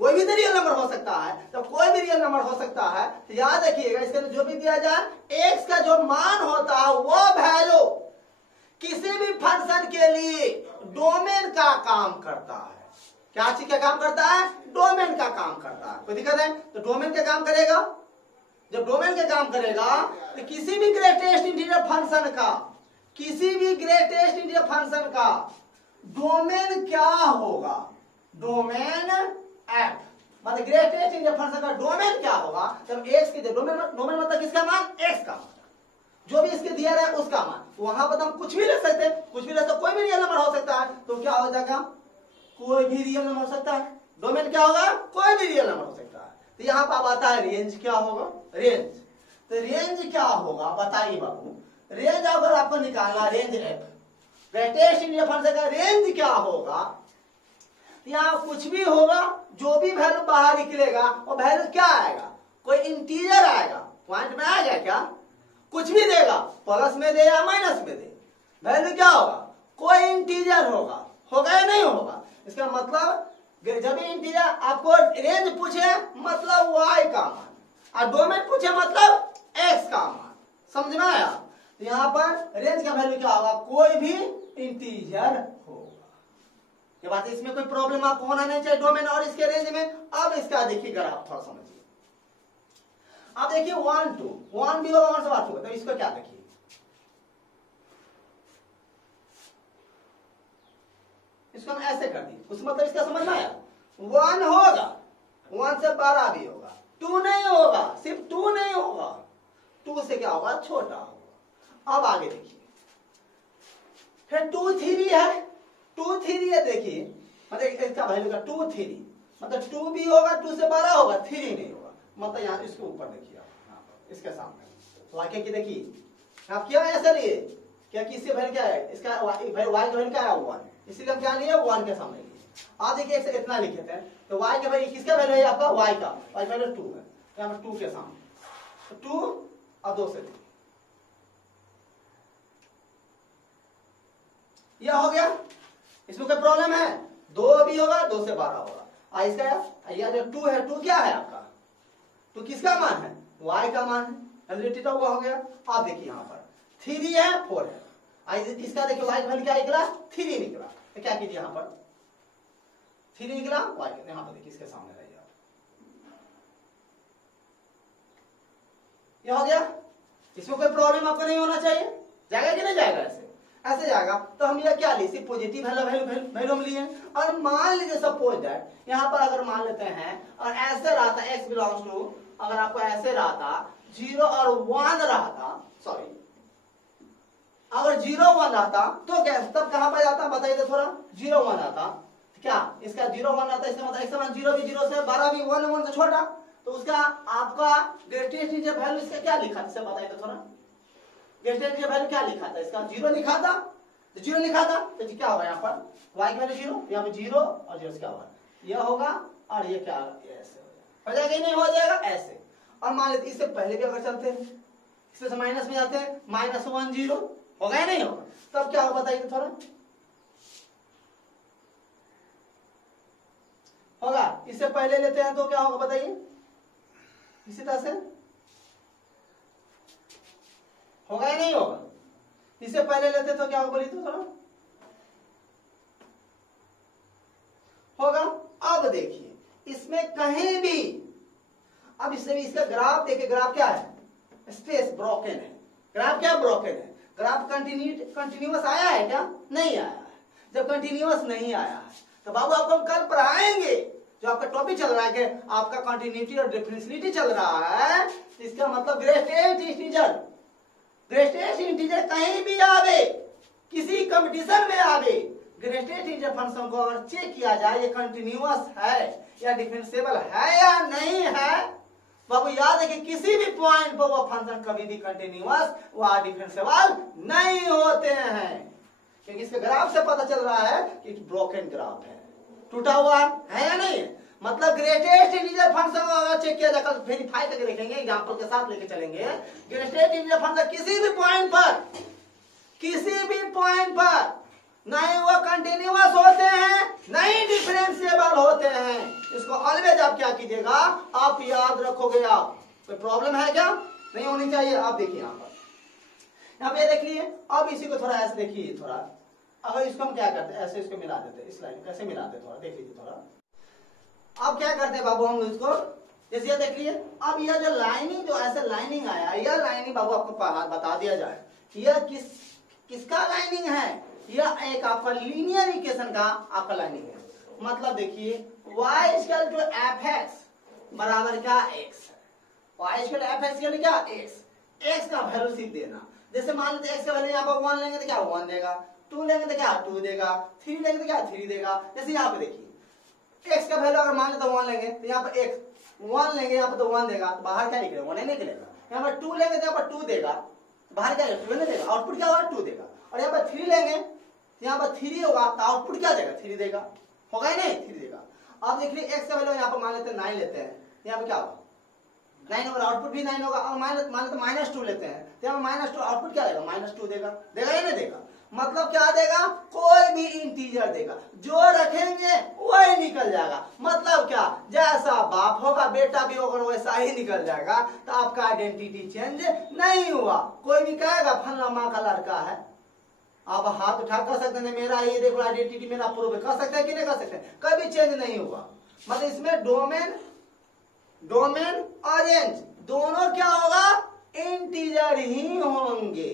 कोई भी रियल नंबर हो सकता है, तो कोई भी रियल नंबर हो सकता है। तो याद रखिएगा इसके अंदर जो भी दिया जाए, x का जो मान होता है वो वैल्यू किसी भी फंक्शन के लिए डोमेन का काम करता है। क्या चीज का काम करता है, डोमेन का काम करता है। कोई दिक्कत है, तो डोमेन का काम करेगा, जब डोमेन का काम करेगा तो किसी भी ग्रेटेस्ट इंटीजर फंक्शन का, किसी भी ग्रेटेस्ट इंटीजर फंक्शन का डोमेन क्या होगा, डोमेन f, मतलब ग्रेटेस्ट इंटीजर फंक्शन का डोमेन क्या होगा, जब x के डोमेन मतलब किसका मान, x का मान, जो भी इसके दिया रहा है उसका मान। वहां पर हम कुछ भी ले सकते हैं, कुछ भी ले सकते, कोई भी रियल नंबर हो सकता है, तो क्या हो जाएगा, कोई भी रियल नंबर हो सकता है। डोमेन क्या होगा, कोई भी रियल नंबर हो सकता है। तो यहाँ पर आता है रेंज क्या होगा, रेंज, तो रेंज क्या होगा बताइए बाबू, रेंज अगर आपको निकालना, range f, greatest integer function का रेंज क्या होगा, यहाँ कुछ भी होगा, जो भी वैल्यू बाहर निकलेगा वो वैल्यू क्या आएगा, कोई इंटीजर आएगा, पॉइंट में आएगा क्या, कुछ भी देगा, प्लस में दे या माइनस में दे, वैल्यू क्या होगा, कोई इंटीजर होगा, होगा या नहीं होगा। इसका मतलब जब भी इंटीजर आपको रेंज पूछे मतलब y का मान और डोमेन पूछे मतलब x का मान, समझ में आया? तो यहाँ पर रेंज का वैल्यू क्या होगा? कोई भी इंटीजर होगा। ये बात, इसमें कोई प्रॉब्लम आपको होना नहीं चाहिए डोमेन और इसके रेंज में। अब इसका देखिए ग्राफ थोड़ा समझिए। अब देखिए 1 2 1 भी होगा 1 से बात होगा, तो इसको क्या देखिए, इसको हम ऐसे कर दिए, उस मतलब इसका समझ में आया? 1 होगा 1 से 12 भी होगा, 2 नहीं होगा, सिर्फ 2 नहीं होगा, 2 से क्या होगा? छोटा होगा। अब आगे देखिए, फिर 2 3 है, 2 3 है, देखिए मतलब इसका वैल्यू का 2 3 मतलब 2 भी होगा, 2 से 12 होगा, 3 नहीं होगा, मतलब यहाँ इसके ऊपर देखिए आप इसके सामने वाक्य की देखिए आप क्या ऐसा लिए क्या कि इससे वैल्यू क्या है? इसका y का वैल्यू क्या है? 1, इसीलिए हम क्या लिए? 1 के सामने लिए। आप देखिए इतना लिखे थे तो y का वैल्यू किसका वैल्यू है? आपका y का वैल्यू 2 है, यहाँ पर 2 के सामने, तो 2 और 2 से 3 यह हो गया। इसमें कोई प्रॉब्लम है? 2 भी होगा, 2 से 12 होगा। इसका यह जो 2 है, 2 क्या है आपका? 2 किसका मान है? y का मान है, रिलेटेड हुआ हो गया। आप देखिए यहाँ पर 3 है 4 है, इसका देखिए y का वैल्यू क्या निकला? 3 निकला, तो क्या कीजिए यहाँ पर 3 निकला, y यहाँ पर देखिए इसके सामने रहिए आप, यह हो गया। इसमें कोई प्रॉब्लम आपको नहीं होना चाहिए, जाएगा कि नहीं जाएगा? ऐसे जाएगा। तो हम ये क्या लिए? सिर्फ पॉजिटिव वैल्यू हम लिए। और मान लीजिए सपोज दैट यहाँ पर अगर मान लेते हैं और ऐसे रहा था x बिलोंग्स टू, अगर आपको ऐसे रहा था 0 और 1 रहा था, सॉरी अगर 0 1 आता तो क्या तब कहां पर जाता? बताइए तो थोड़ा। 0 1 आता क्या? इसका 0 1 आता, इसका मतलब x 0 भी 0 से, 12 भी 1 1 से छोटा, तो उसका आपका ग्रेटेस्ट इंटीजर वैल्यू इसका क्या लिखा था? बताइए तो थोड़ा। ग्रेटेस्ट इंटीजर वैल्यू क्या लिखा था? इसका 0 लिखा था, तो 0 लिखा था तो क्या होगा यहाँ पर? y का वैल्यू 0, यहाँ पे 0 और 0 क्या होगा? यह होगा और ये क्या ऐसे हो जाएगा, नहीं हो जाएगा ऐसे। और मान लेते इससे पहले भी अगर चलते हैं, इससे माइनस में जाते हैं, -1 0 होगा या नहीं होगा? तब क्या होगा बताइए थोड़ा? होगा। इससे पहले लेते हैं तो क्या होगा बताइए? इसी तरह से होगा या नहीं होगा? इससे पहले लेते तो क्या होगा बोलिए तो थोड़ा? होगा। अब देखिए इसमें कहीं भी, अब इससे भी इसका ग्राफ देखिए, ग्राफ क्या है? स्पेस ब्रोकन है, ग्राफ क्या ब्रोकन है? ग्राफ कंटिन्यूअस आया है क्या? नहीं आया है। जब कंटिन्यूअस नहीं आया है तो बाबू आपको हम कल पढ़ाएंगे, जो आपका टॉपिक चल रहा है कि आपका कंटिन्यूटी और डिफरेंशियलिटी चल रहा है, इसका मतलब ग्रेटेस्ट इंटीजर कहीं भी आवे, किसी कंपटीशन में आवे, ग्रेटेस्ट इंटीजर फंक्शन को अगर चेक किया जाए ये कंटिन्यूअस है या डिफरेंशिएबल है या नहीं है, बाबू याद है कि किसी भी पॉइंट पर वो फंक्शन कभी भी कंटिन्यूअस व डिफरेंशिएबल नहीं होते हैं, क्योंकि इसके ग्राफ से पता चल रहा है कि ब्रोकन ग्राफ है, टूटा हुआ है या नहीं। मतलब ग्रेटेस्ट इंटीजर फंक्शन को अगर चेक किया जाए, कल वेरीफाई करके देखेंगे, एग्जांपल के साथ लेके चलेंगे। ग्रेटेस्ट इंटीजर फंक्शन किसी भी पॉइंट पर नहीं वो कंटिन्यूअस होते हैं, नहीं डिफरेंशिएबल होते हैं। इसको ऑलवेज आप क्या कीजिएगा, आप याद रखोगे। आप कोई प्रॉब्लम है क्या? नहीं होनी चाहिए। आप देखिए यहाँ पे देख लिए। अब इसी को थोड़ा ऐसे देखिए, थोड़ा अगर इसको हम क्या करते हैं, ऐसे इसको मिला देते, इस लाइन ऐसे मिलाते, थोड़ा देख लीजिए थोड़ा। अब क्या करते हैं बाबू हम इसको, जैसे ये देख लिए। अब यह जो लाइनिंग, जो ऐसे लाइनिंग आया, यह लाइनिंग बाबू आपको बता दिया जाए, यह किसका लाइनिंग है? यह एक आपका लीनियर इक्वेशन का आपका लाइनिंग है। मतलब देखिए y = fx बराबर क्या? x। y = fx क्या? x का वैल्यू सीख देना। जैसे मान लेते x का वैल्यू यहाँ पर 1 लेंगे तो क्या 1 देगा, 2 लेंगे तो क्या 2 देगा, 3 लेंगे तो क्या 3 देगा। जैसे यहाँ पे देखिए x का वैल्यू अगर मान लेते 1 लेंगे तो यहाँ पर x 1 लेंगे, यहाँ पर तो 1 देगा, तो बाहर क्या निकलेगा? 1 निकलेगा। यहाँ पर 2 लेंगे तो यहाँ पर 2 देगा, बाहर क्या 2 नहीं देगा, आउटपुट क्या होगा? 2 देगा। और यहाँ पर 3 लेंगे तो यहाँ पर 3 होगा, तो आउटपुट क्या देगा? 3 देगा। होगा ही नहीं? 3 देगा। अब देख लीजिए x का वैल्यू यहाँ पर मान लेते हैं 9 लेते हैं, यहाँ पे क्या होगा? 9 होगा, आउटपुट भी 9 होगा। और मान लेते -2 लेते हैं तो यहाँ पर -2 आउटपुट क्या देगा? -2 देगा। देगा या नहीं देगा? मतलब क्या देगा, कोई भी इंटीजर देगा, जो रखेंगे वही निकल जाएगा। मतलब क्या, जैसा बाप होगा बेटा भी होगा वैसा ही निकल जाएगा। तो आपका आइडेंटिटी चेंज नहीं हुआ। कोई भी कहेगा फला माँ का लड़का है, आप हाथ उठा कर सकते हैं, मेरा ये देखो आइडेंटिटी मेरा प्रूफ कर सकते हैं कि नहीं कर सकते, कभी चेंज नहीं हुआ। मतलब इसमें डोमेन और रेंज दोनों क्या होगा, इंटीजर ही होंगे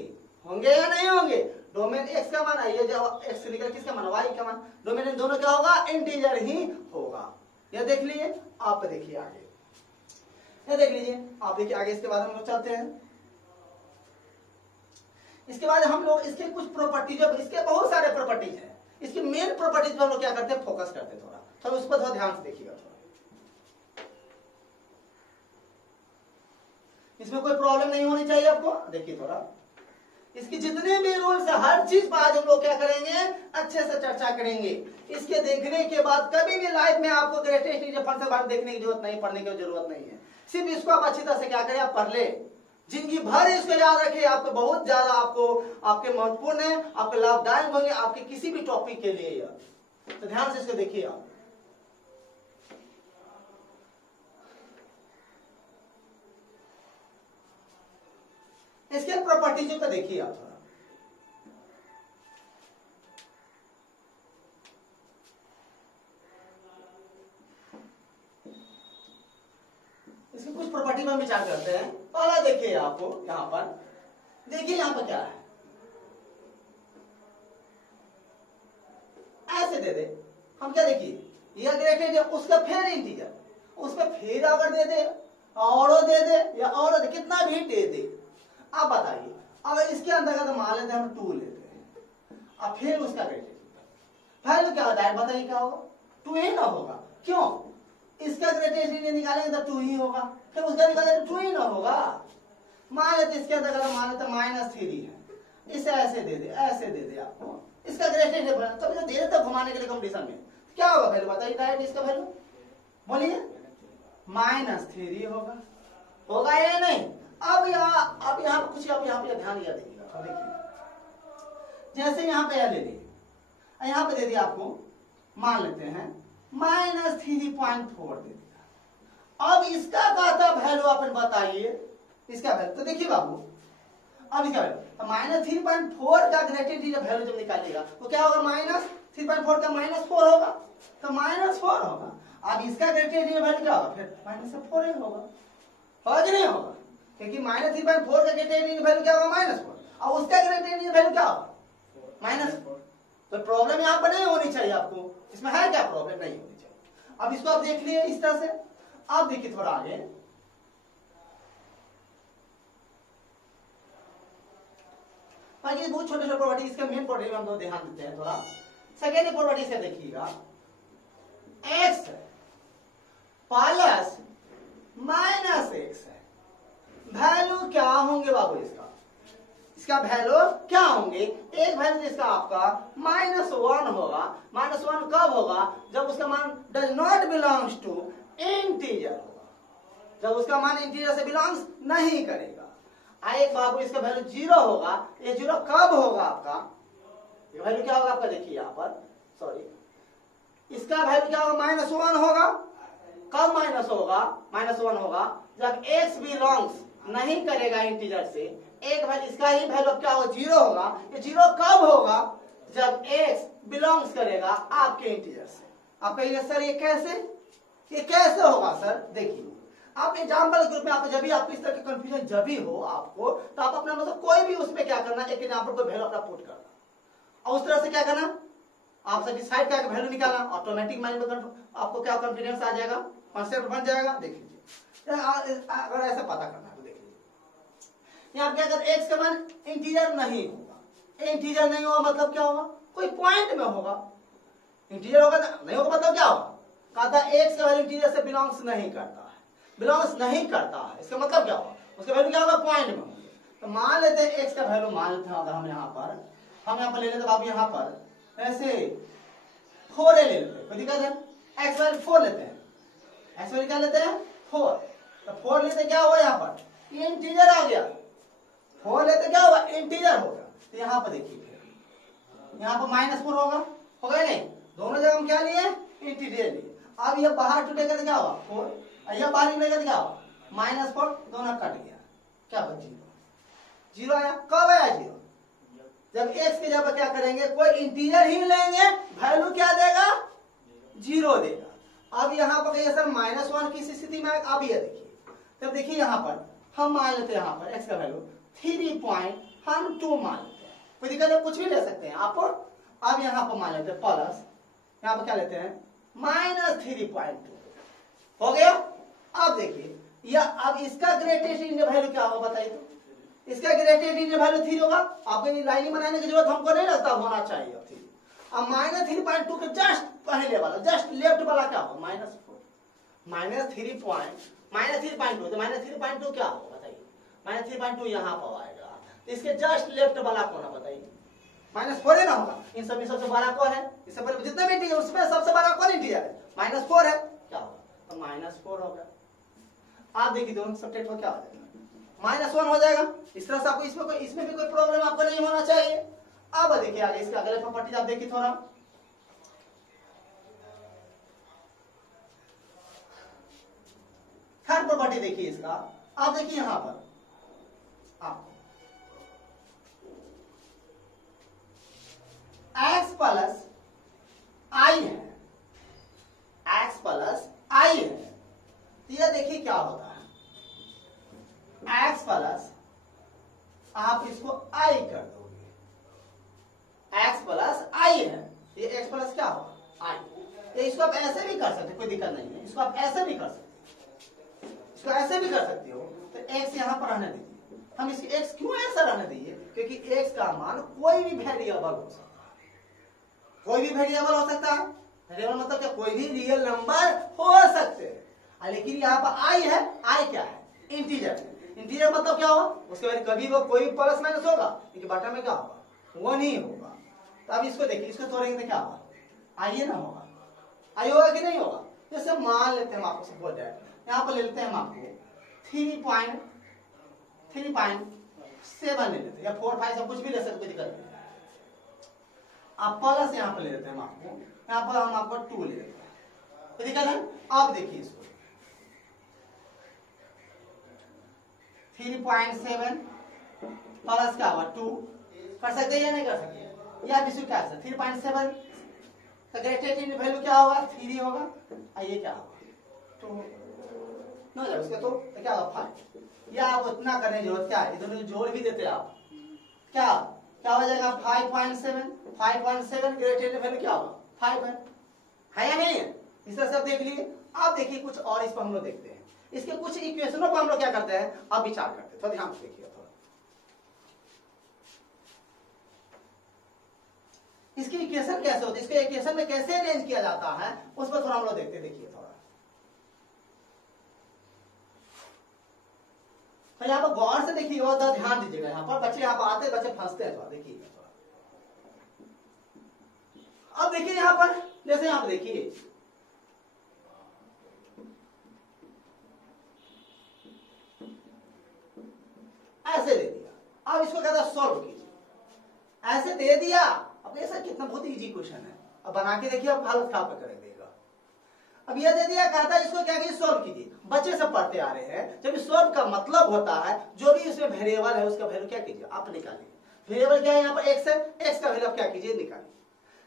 या नहीं होंगे। डोमेन एक्स का मान ये जब एक्स से निकल किसका मान, वाई का मान, डोमेन दोनों क्या होगा, इंटीजर ही होगा। यह देख लीजिए, आप देखिए आगे, यह देख लीजिए आप देखिए आगे। इसके बाद हम लोग चलते हैं, इसके बाद हम लोग इसके कुछ प्रॉपर्टीज, इसके बहुत सारे प्रॉपर्टीज हैं, इसकी मेन प्रॉपर्टीज पर हम लोग क्या करते हैं, फोकस करते हैं थोड़ा, तो उस पर थोड़ा ध्यान से देखिएगा। इसमें कोई प्रॉब्लम नहीं होनी चाहिए आपको। देखिए थोड़ा इसकी जितने भी रूल्स है हर चीज पर आज हम लोग क्या करेंगे, अच्छे से चर्चा करेंगे। इसके देखने के बाद कभी भी लाइफ में आपको ग्रेटेस्ट फंड से बाहर देखने की जरूरत नहीं, पढ़ने की जरूरत नहीं है। सिर्फ इसको आप अच्छी तरह से क्या करें, आप पढ़ ले, जिंदगी भर इसको याद रखें। आपको बहुत ज्यादा आपके महत्वपूर्ण है, आपके लाभदायक होंगे आपके किसी भी टॉपिक के लिए। तो ध्यान से इसको देखिए आप। इसके प्रॉपर्टीज को देखिए आप थोड़ा। इसकी कुछ प्रॉपर्टी पर विचार करते हैं। पहला देखिए आपको यहां पर, देखिए यहां पर क्या है, ऐसे दे दे हम क्या, देखिए यह ग्रेटेड है, उसका फिर इंटीजर, उसका फिर अगर दे दे और दे दे या और दे, कितना भी दे दे। आप बताइए, अगर इसके अंदर का मान लेते हैं हम 2 लेते हैं, अब फिर उसका ग्रेटेड वैल्यू क्या होता है, बताइए क्या होगा, 2 ही ना होगा। क्यों, इसका ग्रेटेड निकालेंगे तो 2 ही होगा, फिर उसका निकालेंगे 2 ही ना होगा। मान लेते इसके अंदर का मान लेते -3 है, इसे ऐसे दे दे, ऐसे दे दे आपको, इसका ग्रेटेड तब जो दे देता घुमाने के लिए कंपटीशन में क्या होगा, वैल्यू बताइए डायरेक्ट इसका वैल्यू बोलिए, -3 होगा या नहीं। अब यहाँ कुछ आप यहाँ पे ध्यान दिया देखिएगा। अब देखिए जैसे यहाँ पे ले लिए, यहाँ पे दे दिया आपको, मान लेते हैं -3.4 दे दिया। अब इसका कहता वैल्यू अपन बताइए, इसका वैल्यू तो देखिए बाबू, अब इसका वैल्यू -3.4 का ग्रेटेड वैल्यू जब निकालेगा तो क्या होगा, -3.4 का -4 होगा, तो -4 होगा। अब इसका ग्रेटेड वैल्यू क्या होगा, फिर -4 ही होगा कि नहीं होगा, क्योंकि -3.4 का ग्रेटेड वैल्यू क्या होगा, -4, और उसका ग्रेटेड वैल्यू क्या होगा, -4। तो प्रॉब्लम यहाँ पर नहीं होनी चाहिए आपको, इसमें है क्या प्रॉब्लम, नहीं होनी चाहिए। अब इसको आप देख लिए इस तरह से। अब देखिए थोड़ा आगे, बाकी बहुत छोटे छोटे प्रॉपर्टी, इसका मेन प्रॉपर्टी हम लोग ध्यान देते हैं थोड़ा। सेकेंड प्रॉपर्टी से देखिएगा, x प्लस -x है, वैल्यू क्या होंगे बाबू, इसका वैल्यू क्या होंगे, एक वैल्यू इसका आपका -1 होगा। -1 कब होगा, जब उसका मान does not belongs to integer होगा, जब उसका मान इंटीजर से बिलोंग्स नहीं करेगा। एक बाबू इसका वैल्यू 0 होगा, ये 0 कब होगा आपका, ये वैल्यू क्या होगा आपका, देखिए यहाँ पर, सॉरी इसका वैल्यू क्या होगा, -1 होगा। कब -1 होगा, जब x बिलोंग्स नहीं करेगा इंटीजर से। एक वैल्यू इसका ही वैल्यू क्या होगा, 0 होगा। ये 0 कब होगा, जब x बिलोंग्स करेगा आपके इंटीजर से। आप कहिए सर ये कैसे होगा सर, देखिए आप एग्जाम्पल ग्रुप में आपको जब भी आपको इस तरह की कंफ्यूजन जब भी हो आपको, तो आप अपना मतलब कोई भी उसमें क्या करना, एक एग्जाम्पल को वैल्यू अपना पुट करना, और उस तरह से क्या करना, आप सब डिसाइड करके वैल्यू निकालना, ऑटोमेटिक माइंड में आपको क्या कॉन्फिडेंस आ जाएगा, कॉन्सेप्ट बन जाएगा। देख लीजिए अगर ऐसा पता करना है तो देख लीजिए, यहाँ क्या कहते हैं, एक्स का मान इंटीजर नहीं होगा। इंटीजर नहीं होगा मतलब क्या होगा, कोई पॉइंट में होगा। इंटीजर होगा नहीं होगा मतलब क्या होगा, कहता है एक्स का वैल्यू इंटीजर से बिलोंग्स नहीं करता है, बिलोंग्स नहीं करता है, इसका मतलब क्या होगा, उसका वैल्यू क्या होगा, पॉइंट में होगा। तो मान लेते हैं एक्स का वैल्यू, मान लेते हैं अगर हम यहाँ पर ले लेते हैं, आप यहाँ पर ऐसे 4 ले लेते हैं, कोई दिक्कत है, एक्स वैल्यू 4 लेते हैं, एक्स वैल्यू क्या लेते हैं 4, तो 4 लेते क्या हुआ, यहाँ पर इंटीजर आ गया, 4 लेते क्या होगा, इंटीजर होगा। तो यहाँ पर देखिए यहाँ पर -4 होगा नहीं? दोनों जगह हम क्या लिए? इंटीरियर लिए। अब ये बाहर टूटेगा तो क्या होगा? 4, यह बाहर निकलेगा तो क्या होगा? -4, दोनों कट गया, क्या बच? 0 आया। कब आया 0? जब x की जगह क्या करेंगे? कोई इंटीरियर ही लेंगे, वैल्यू क्या देगा? 0 देगा। अब यहाँ पर कहिए सर -1 किस स्थिति में? अब ये देखिए, तब देखिए यहाँ पर हम मान लेते हैं, यहाँ पर x का वैल्यू 3.12 मान लेते हैं, कोई दिक्कत है? कुछ भी ले सकते हैं आप। अब यहाँ पर मान लेते हैं प्लस, यहाँ पर क्या लेते हैं? -3.2 हो गया। अब देखिए या अब इसका ग्रेटेस्ट इंटीजर वैल्यू क्या होगा बताइए तो? इसका ग्रेटेस्ट इंटीजर वैल्यू 3 होगा। आपको ये लाइनिंग बनाने की जरूरत हमको नहीं लगता, होना चाहिए। अब -3.2 के जस्ट पहले वाला, जस्ट लेफ्ट वाला क्या होगा? -3.2 तो -3.2 क्या होगा बताइए? -3.2 यहाँ पर आएगा, इसके जस्ट लेफ्ट वाला कौन है बताइए? -4 है ना होगा। इन सभी सबसे बड़ा कौन है? इससे पहले जितने भी इंटीजर उसमें सबसे बड़ा कौन इंटीजर है? -4 है, क्या होगा? तो -4 होगा। आप देखिए दोनों सब्ट्रैक्ट हो क्या हो जाएगा? -1 हो जाएगा। इस तरह से आपको इसमें भी कोई प्रॉब्लम आपको नहीं होना चाहिए। अब देखिए आगे इसके अगले प्रॉपर्टीज आप देखिए थोड़ा। थर्ड प्रॉपर्टी देखिए इसका, आप देखिए यहां पर आपको x प्लस आई है, x प्लस आई है, तो यह देखिए क्या होता है? x प्लस आप इसको i कर दोगे, x प्लस आई है, ये x प्लस क्या होगा? i। तो इसको आप ऐसे भी कर सकते, कोई दिक्कत नहीं है। इसको आप ऐसे भी कर सकते, इसको ऐसे भी कर सकते हो। तो x यहाँ पर रहने दीजिए। हम इसकी x क्यों ऐसा रहने दीजिए? क्योंकि x का मान कोई भी वेरिएबल हो सकता है, कोई भी वेरिएबल हो सकता है। वेरिएबल मतलब क्या? कोई भी रियल नंबर हो सकते हैं। लेकिन यहाँ पर i है, i क्या है? इंटीजर है। इंटीजर मतलब क्या होगा? उसके बाद कभी वो कोई भी प्लस माइनस होगा, लेकिन बटा में क्या होगा? 1 ही होगा। तो अब इसको देखिए, इसको तोड़ेंगे तो क्या होगा? आइए ना होगा, आई होगा कि नहीं होगा? जैसे मान लेते हैं हम आपको सपोज दैट, यहाँ पर ले लेते हैं हम आपको 3.7 ले लेते हैं, या 4, 5 सब कुछ भी ले सकते, कोई दिक्कत नहीं। आप प्लस यहाँ पर ले लेते हैं हम आपको, यहाँ पर हम आपको 2 ले लेते हैं, कोई दिक्कत है? आप देखिए इसको 3.7 प्लस क्या होगा? 2 कर सकते हैं या नहीं कर सकते? या विषय क्या है? 3.7 का ग्रेटेस्ट इंटीजर वैल्यू क्या होगा? 3 होगा। ये क्या होगा? 2 न जाए उसके तो क्या होगा? 5। या आप उतना करने की जरूरत क्या है? इधर जोड़ भी देते आप, क्या हो जाएगा? 5.7 ग्रेटेस्ट इंटीजर वैल्यू क्या होगा? 5 है या नहीं है? इस तरह से आप देख लीजिए। आप देखिए कुछ और इस पर हम लोग देखते हैं, इसके कुछ इक्वेशनों पर हम लोग क्या करते हैं? अब विचार करते हैं, तो ध्यान से देखिए थोड़ा। इसकी इक्वेशन कैसे होती है, इसके इक्वेशन में कैसे अरेंज किया जाता है, उस पर थोड़ा हम लोग देखते हैं। देखिए थोड़ा, तो यहाँ पर गौर से देखिए और ध्यान दीजिएगा। यहाँ पर बच्चे यहाँ पर आते हैं, बच्चे फंसते हैं थोड़ा, देखिए थोड़ा। अब देखिए यहाँ पर, जैसे यहाँ पर देखिए ऐसे दे दिया, अब इसको कहता है सॉल्व कीजिए। ऐसे दे दिया, अब ऐसा कितना बहुत इजी क्वेश्चन है, अब बना के देखिए, अब हालत खराब कर देगा। अब यह दे दिया, कहता है इसको क्या कीजिए? सॉल्व कीजिए। बच्चे सब पढ़ते आ रहे हैं, जब सॉल्व का मतलब होता है जो भी इसमें वेरिएबल है उसका वैल्यू क्या कीजिए? आप निकालिए। वेरिएबल क्या है? यहाँ पर x है, x का वैल्यू आप क्या कीजिए? निकालिए।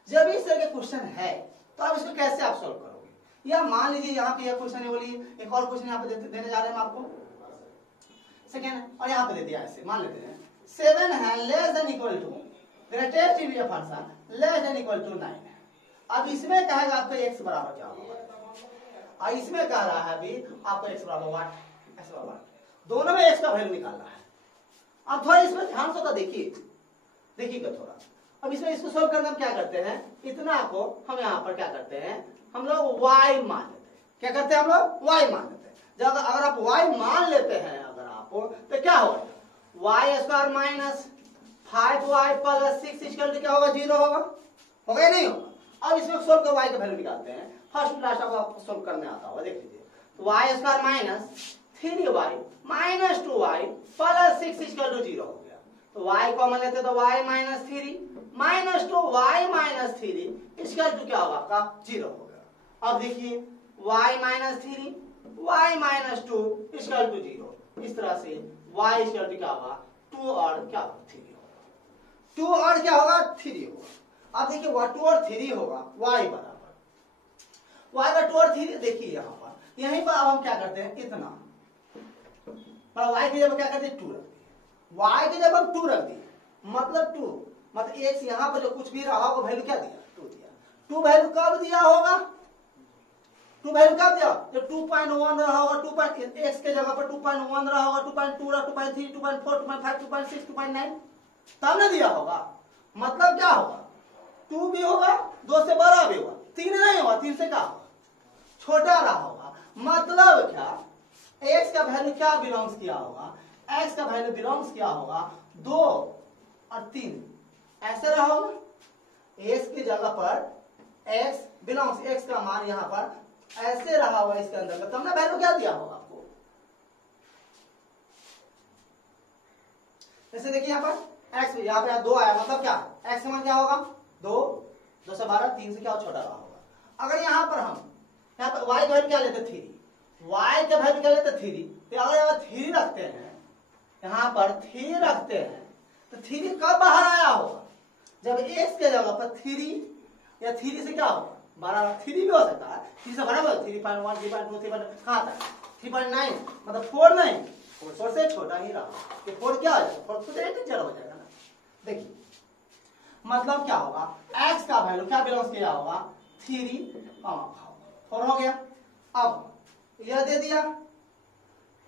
जब इस तरह के क्वेश्चन है तो आप इसको कैसे आप सॉल्व करोगे? या मान लीजिए यहाँ पे यह क्वेश्चन है, बोलिए एक और क्वेश्चन यहाँ पे देने जा रहे हैं हम आपको, सेकेंड, और यहाँ पे दे दिया ऐसे, मान लेते हैं 7 है less than equal to greatest integer function less than equal to 9 है। अब इसमें कहेगा आपका x बराबर क्या होगा, और इसमें कह रहा है अभी आपको x बराबर 1, x बराबर 1, दोनों में x का वैल्यू निकालना है। अब थोड़ा इसमें ध्यान से देखिएगा थोड़ा। अब इसमें इसको सोल्व करना हम क्या करते हैं? इतना को हम यहाँ पर क्या करते हैं? हम लोग y मान लेते हैं। क्या करते हैं हम लोग? y मान लेते हैं। जब अगर आप y मान लेते हैं अगर आप, तो क्या होगा? y square minus 5y plus 6 equal to क्या होगा? 0 होगा या नहीं होगा? अब इसमें सोल्व कर y का वैल्यू निकालते हैं। फर्स्ट क्लास आपको सोल्व करने आता होगा, देख लीजिए। तो y square minus 3y minus 2y plus 6 equal to 0 हो गया। तो y कॉमन लेते तो y minus 3 minus 2 y minus 3 इसका तो क्या होगा आपका 0 होगा। अब देखिए y माइनस 3 y माइनस 2 इसका तो 0। इस तरह से y इसका तो क्या होगा 2 और क्या होगा 3 होगा। 2 और क्या होगा 3 होगा। अब देखिए 2 और 3 होगा y बराबर y का 2 और 3। देखिए यहाँ पर यहीं पर अब हम क्या करते हैं इतना y की जगह क्या करते हैं 2 रख दिए। y की जगह हम 2 रख दिए मतलब 2 मतलब x यहाँ पर जो कुछ भी रहा होगा वैल्यू क्या दिया 2 दिया। 2 वैल्यू कब दिया होगा 2 वैल्यू कब दिया जब 2.1 रहा होगा x के जगह पर 2.1 रहा होगा 2.2 रहा 2.3 2.4 2.5 2.6 2.9 तब ना दिया होगा। मतलब क्या होगा 2 भी होगा 2 से बड़ा भी होगा 3 नहीं होगा 3 से क्या होगा छोटा रहा होगा। मतलब क्या x का वैल्यू क्या बिलोंग्स किया होगा x का वैल्यू बिलोंग्स किया होगा 2 और 3 ऐसे रहा होगा। x की जगह पर x बिलोंग्स x का मान यहाँ पर ऐसे रहा होगा इसके अंदर तब ना वैल्यू क्या दिया होगा आपको। जैसे देखिए यहाँ पर x यहाँ पे 2 आया मतलब क्या x का मान क्या होगा 2 से 12 3 से क्या छोटा रहा होगा। अगर यहाँ पर हम यहाँ पर y का वैल्यू क्या लेते 3 y का वैल्यू क्या लेते 3 तो अगर यहाँ 3 रखते हैं यहाँ पर 3 रखते हैं तो 3 कब बाहर आया होगा जब x के जगह पर 3 या 3 से क्या होगा 12 3 भी हो सकता है 3 से बड़ा 3.1 3.2 3.9 कहाँ तक 3.9 मतलब 4 नहीं 4 से छोटा ही रहा तो 4 क्या हो जाएगा 4 तो इंटीजर हो जाएगा ना। देखिए मतलब क्या होगा x का वैल्यू क्या बिलोंग्स किया होगा 3 4 हो गया। अब यह दे दिया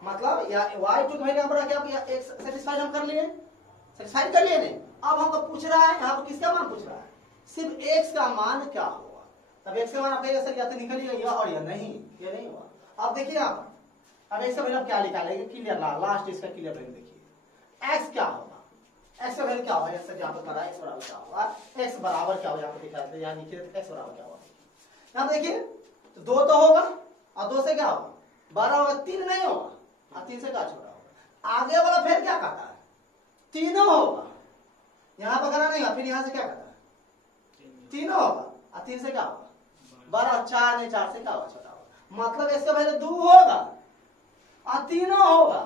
मतलब या y2 का वैल्यू पर क्या x सेटिस्फाइड हम कर लिए सेटिस्फाइड कर लिए नहीं। अब हमको पूछ रहा है यहाँ पर किसका मान पूछ रहा है सिर्फ x का मान क्या होगा। तब x का मान आप सर या तो निकलिएगा यह और यह नहीं ये नहीं हुआ। अब देखिए आप अब x का वैल्यू क्या निकालेंगे क्लियर लास्ट इसका क्लियर वैल्यू देखिए x क्या होगा x का वैल्यू क्या होगा x यहाँ पर x बराबर क्या होगा x बराबर क्या होगा यहाँ पर दिखा यहाँ लिखिए x बराबर क्या होगा यहाँ देखिए तो 2 तो होगा और 2 से क्या होगा 12 होगा 3 नहीं होगा और 3 से क्या छोटा होगा। आगे वाला फिर क्या कहता है 3 होगा यहाँ पर करा नहीं फिर यहाँ से क्या कहता है 3 होगा और 3 से क्या होगा 12 4 नहीं 4 से क्या होगा छोटा होगा। मतलब इसका वैल्यू 2 होगा और 3 होगा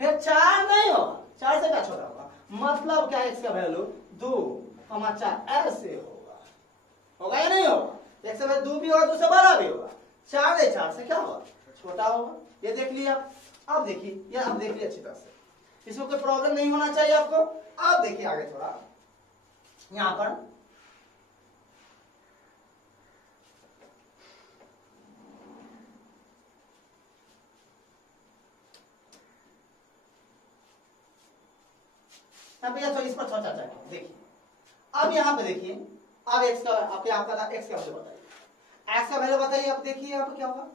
फिर 4 नहीं होगा 4 से क्या छोटा होगा। मतलब क्या है इसका वैल्यू 2 4 ऐसे होगा या नहीं होगा। एक से 2 भी होगा 2 से बड़ा भी होगा 4 नहीं 4 से क्या होगा छोटा होगा। ये देख लिया अब देखिए ये अब देख लिया अच्छी तरह से इसमें कोई प्रॉब्लम नहीं होना चाहिए आपको। अब देखिए आगे थोड़ा यहां पर तो इस पर थोड़ा चर्चा करें। देखिए अब यहाँ पे देखिए अब x का आपका x का वैल्यू बताइए x का वैल्यू बताइए। अब देखिए यहाँ पे क्या होगा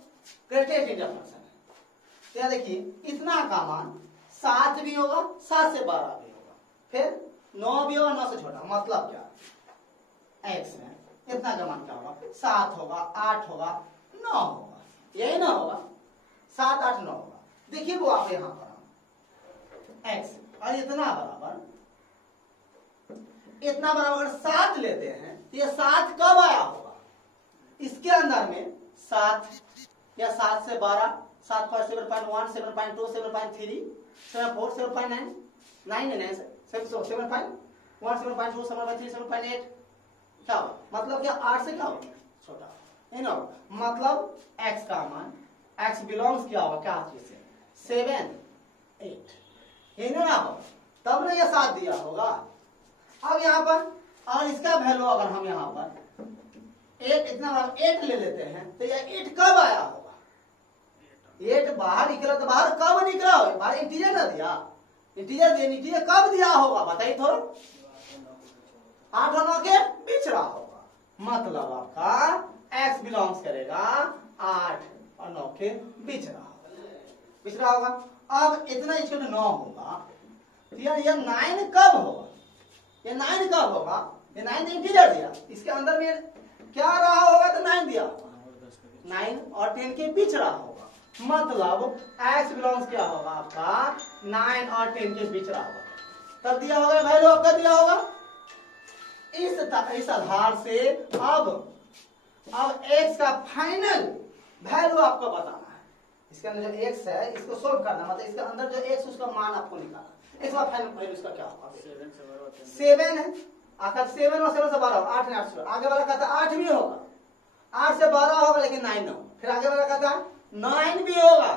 ग्रेटेस्ट इंटर फंक्शन है तो यहाँ देखिए इतना का मान 7 भी होगा 7 से 12 भी होगा फिर 9 भी होगा 9 से छोटा। मतलब क्या x में इतना का मान क्या होगा 7 होगा 8 होगा 9 होगा यही ना होगा 7 8 9 होगा। देखिए वो आप यहाँ पर x और इतना बराबर 7 लेते हैं तो ये 7 कब आया होगा इसके अंदर में 7 या 7 से 12 7 पर 7.1 7.2 7.3 7.4 7.9 9 7.1 7.2 7.3 7.8 क्या होगा। मतलब क्या 8 से क्या होगा छोटा है ना। मतलब x का मान x बिलोंग्स क्या होगा क्या चीज से 7 8 ये ना हो तब ना ये 7 दिया होगा। अब यहाँ पर और इसका वैल्यू अगर हम यहाँ पर 8 इतना 8 ले लेते हैं तो ये 8 कब आया होगा 8 बाहर निकला तो बाहर कब निकला होगा बाहर इंटीजर ना दिया इंटीजर कब दिया होगा बताइए थोड़ा 8 और 9 के बीच रहा होगा। मतलब आपका x बिलोंग्स करेगा 8 और 9 के बीच रहा होगा। अब इतना इसको 9 होगा तो यार ये 9 कब होगा ये 9 कब होगा ये 9 इंटीजर दिया इसके अंदर में क्या रहा होगा तो 9 दिया होगा 9 और 10 के बीच रहा होगा। मतलब x बिलोंग्स क्या होगा आपका 9 और 10 के बीच रहा होगा। तब दिया होगा वैल्यू आपका दिया होगा। इस आधार से अब x का फाइनल वैल्यू आपको बताना है। इसके अंदर जो x है इसको सोल्व करना, मतलब इसके अंदर जो x उसका मान आपको निकालना। इसका फाइनल वैल्यू इसका क्या होगा? 7 है। आखिर 7 और 7 से 12 होगा, 8 8 आगे वाला कहता 8 भी होगा, 8 से 12 होगा लेकिन 9 ना हो। फिर आगे वाला कहता 9 भी होगा,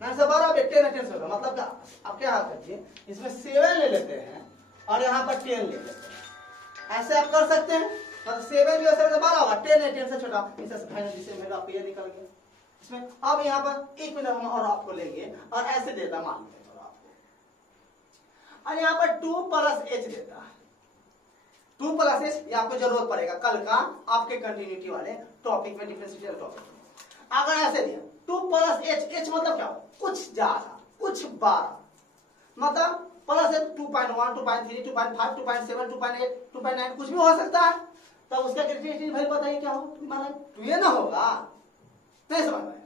9 से 12 10 होगा। मतलब क्या आप क्या करते हैं, इसमें 7 ले लेते हैं और यहाँ पर 10 ले लेते हैं। ऐसे आप कर सकते हैं, मतलब 7 भी 7 से 12 होगा, 10 है 10 से छोटा, इससे फाइनल जिससे मेरा आपको ये निकल गया। इसमें अब यहाँ पर 1 मिनट हम और आपको लेंगे और ऐसे देता मान लेते आपको, और यहाँ पर 2 प्लस h देता है। 2 प्लस h ये आपको जरूरत पड़ेगा कल का आपके कंटिन्यूटी वाले टॉपिक में, डिफरेंशियल टॉपिक में। अगर ऐसे दिया 2 प्लस h मतलब क्या हो, कुछ ज्यादा कुछ 12, मतलब प्लस है 2.1 2.3 2.5 2.7 2.8 2.9 कुछ भी हो सकता है। तब उसका क्रिटिकल वैल्यू बताइए क्या हो, मतलब 2 ये ना होगा, नहीं समझ में।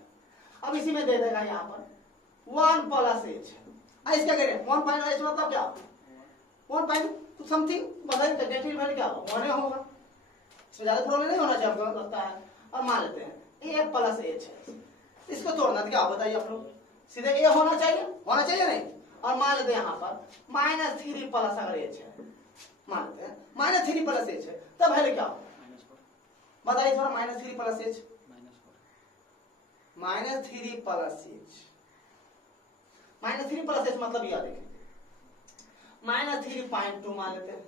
अब इसी में दे देगा यहाँ पर 1 प्लस h, इसका करें 1.h मतलब क्या 1 समथिंग, बताइए क्रिटिकल वैल्यू क्या होगा, 1 होगा। इसमें ज्यादा प्रॉब्लम नहीं होना चाहिए आपको लगता है। और मान लेते हैं a प्लस h है, इसको तोड़ना क्या बताइए आप लोग, सीधे a होना चाहिए नहीं। और मान लेते हैं यहाँ पर -3 प्लस अगर h है, मान लेते हैं -3 प्लस h है, तब वैल्यू क्या होगा बताइए थोड़ा। -3 plus h, -3 plus h, -3 plus h मतलब यह देखिए -3.2 मान लेते हैं,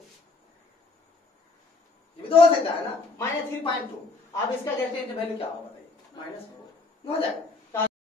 ये भी तो हो सकता है ना, -3.2। अब इसका वैल्यू क्या होगा बताइए, -4 हो जाएगा।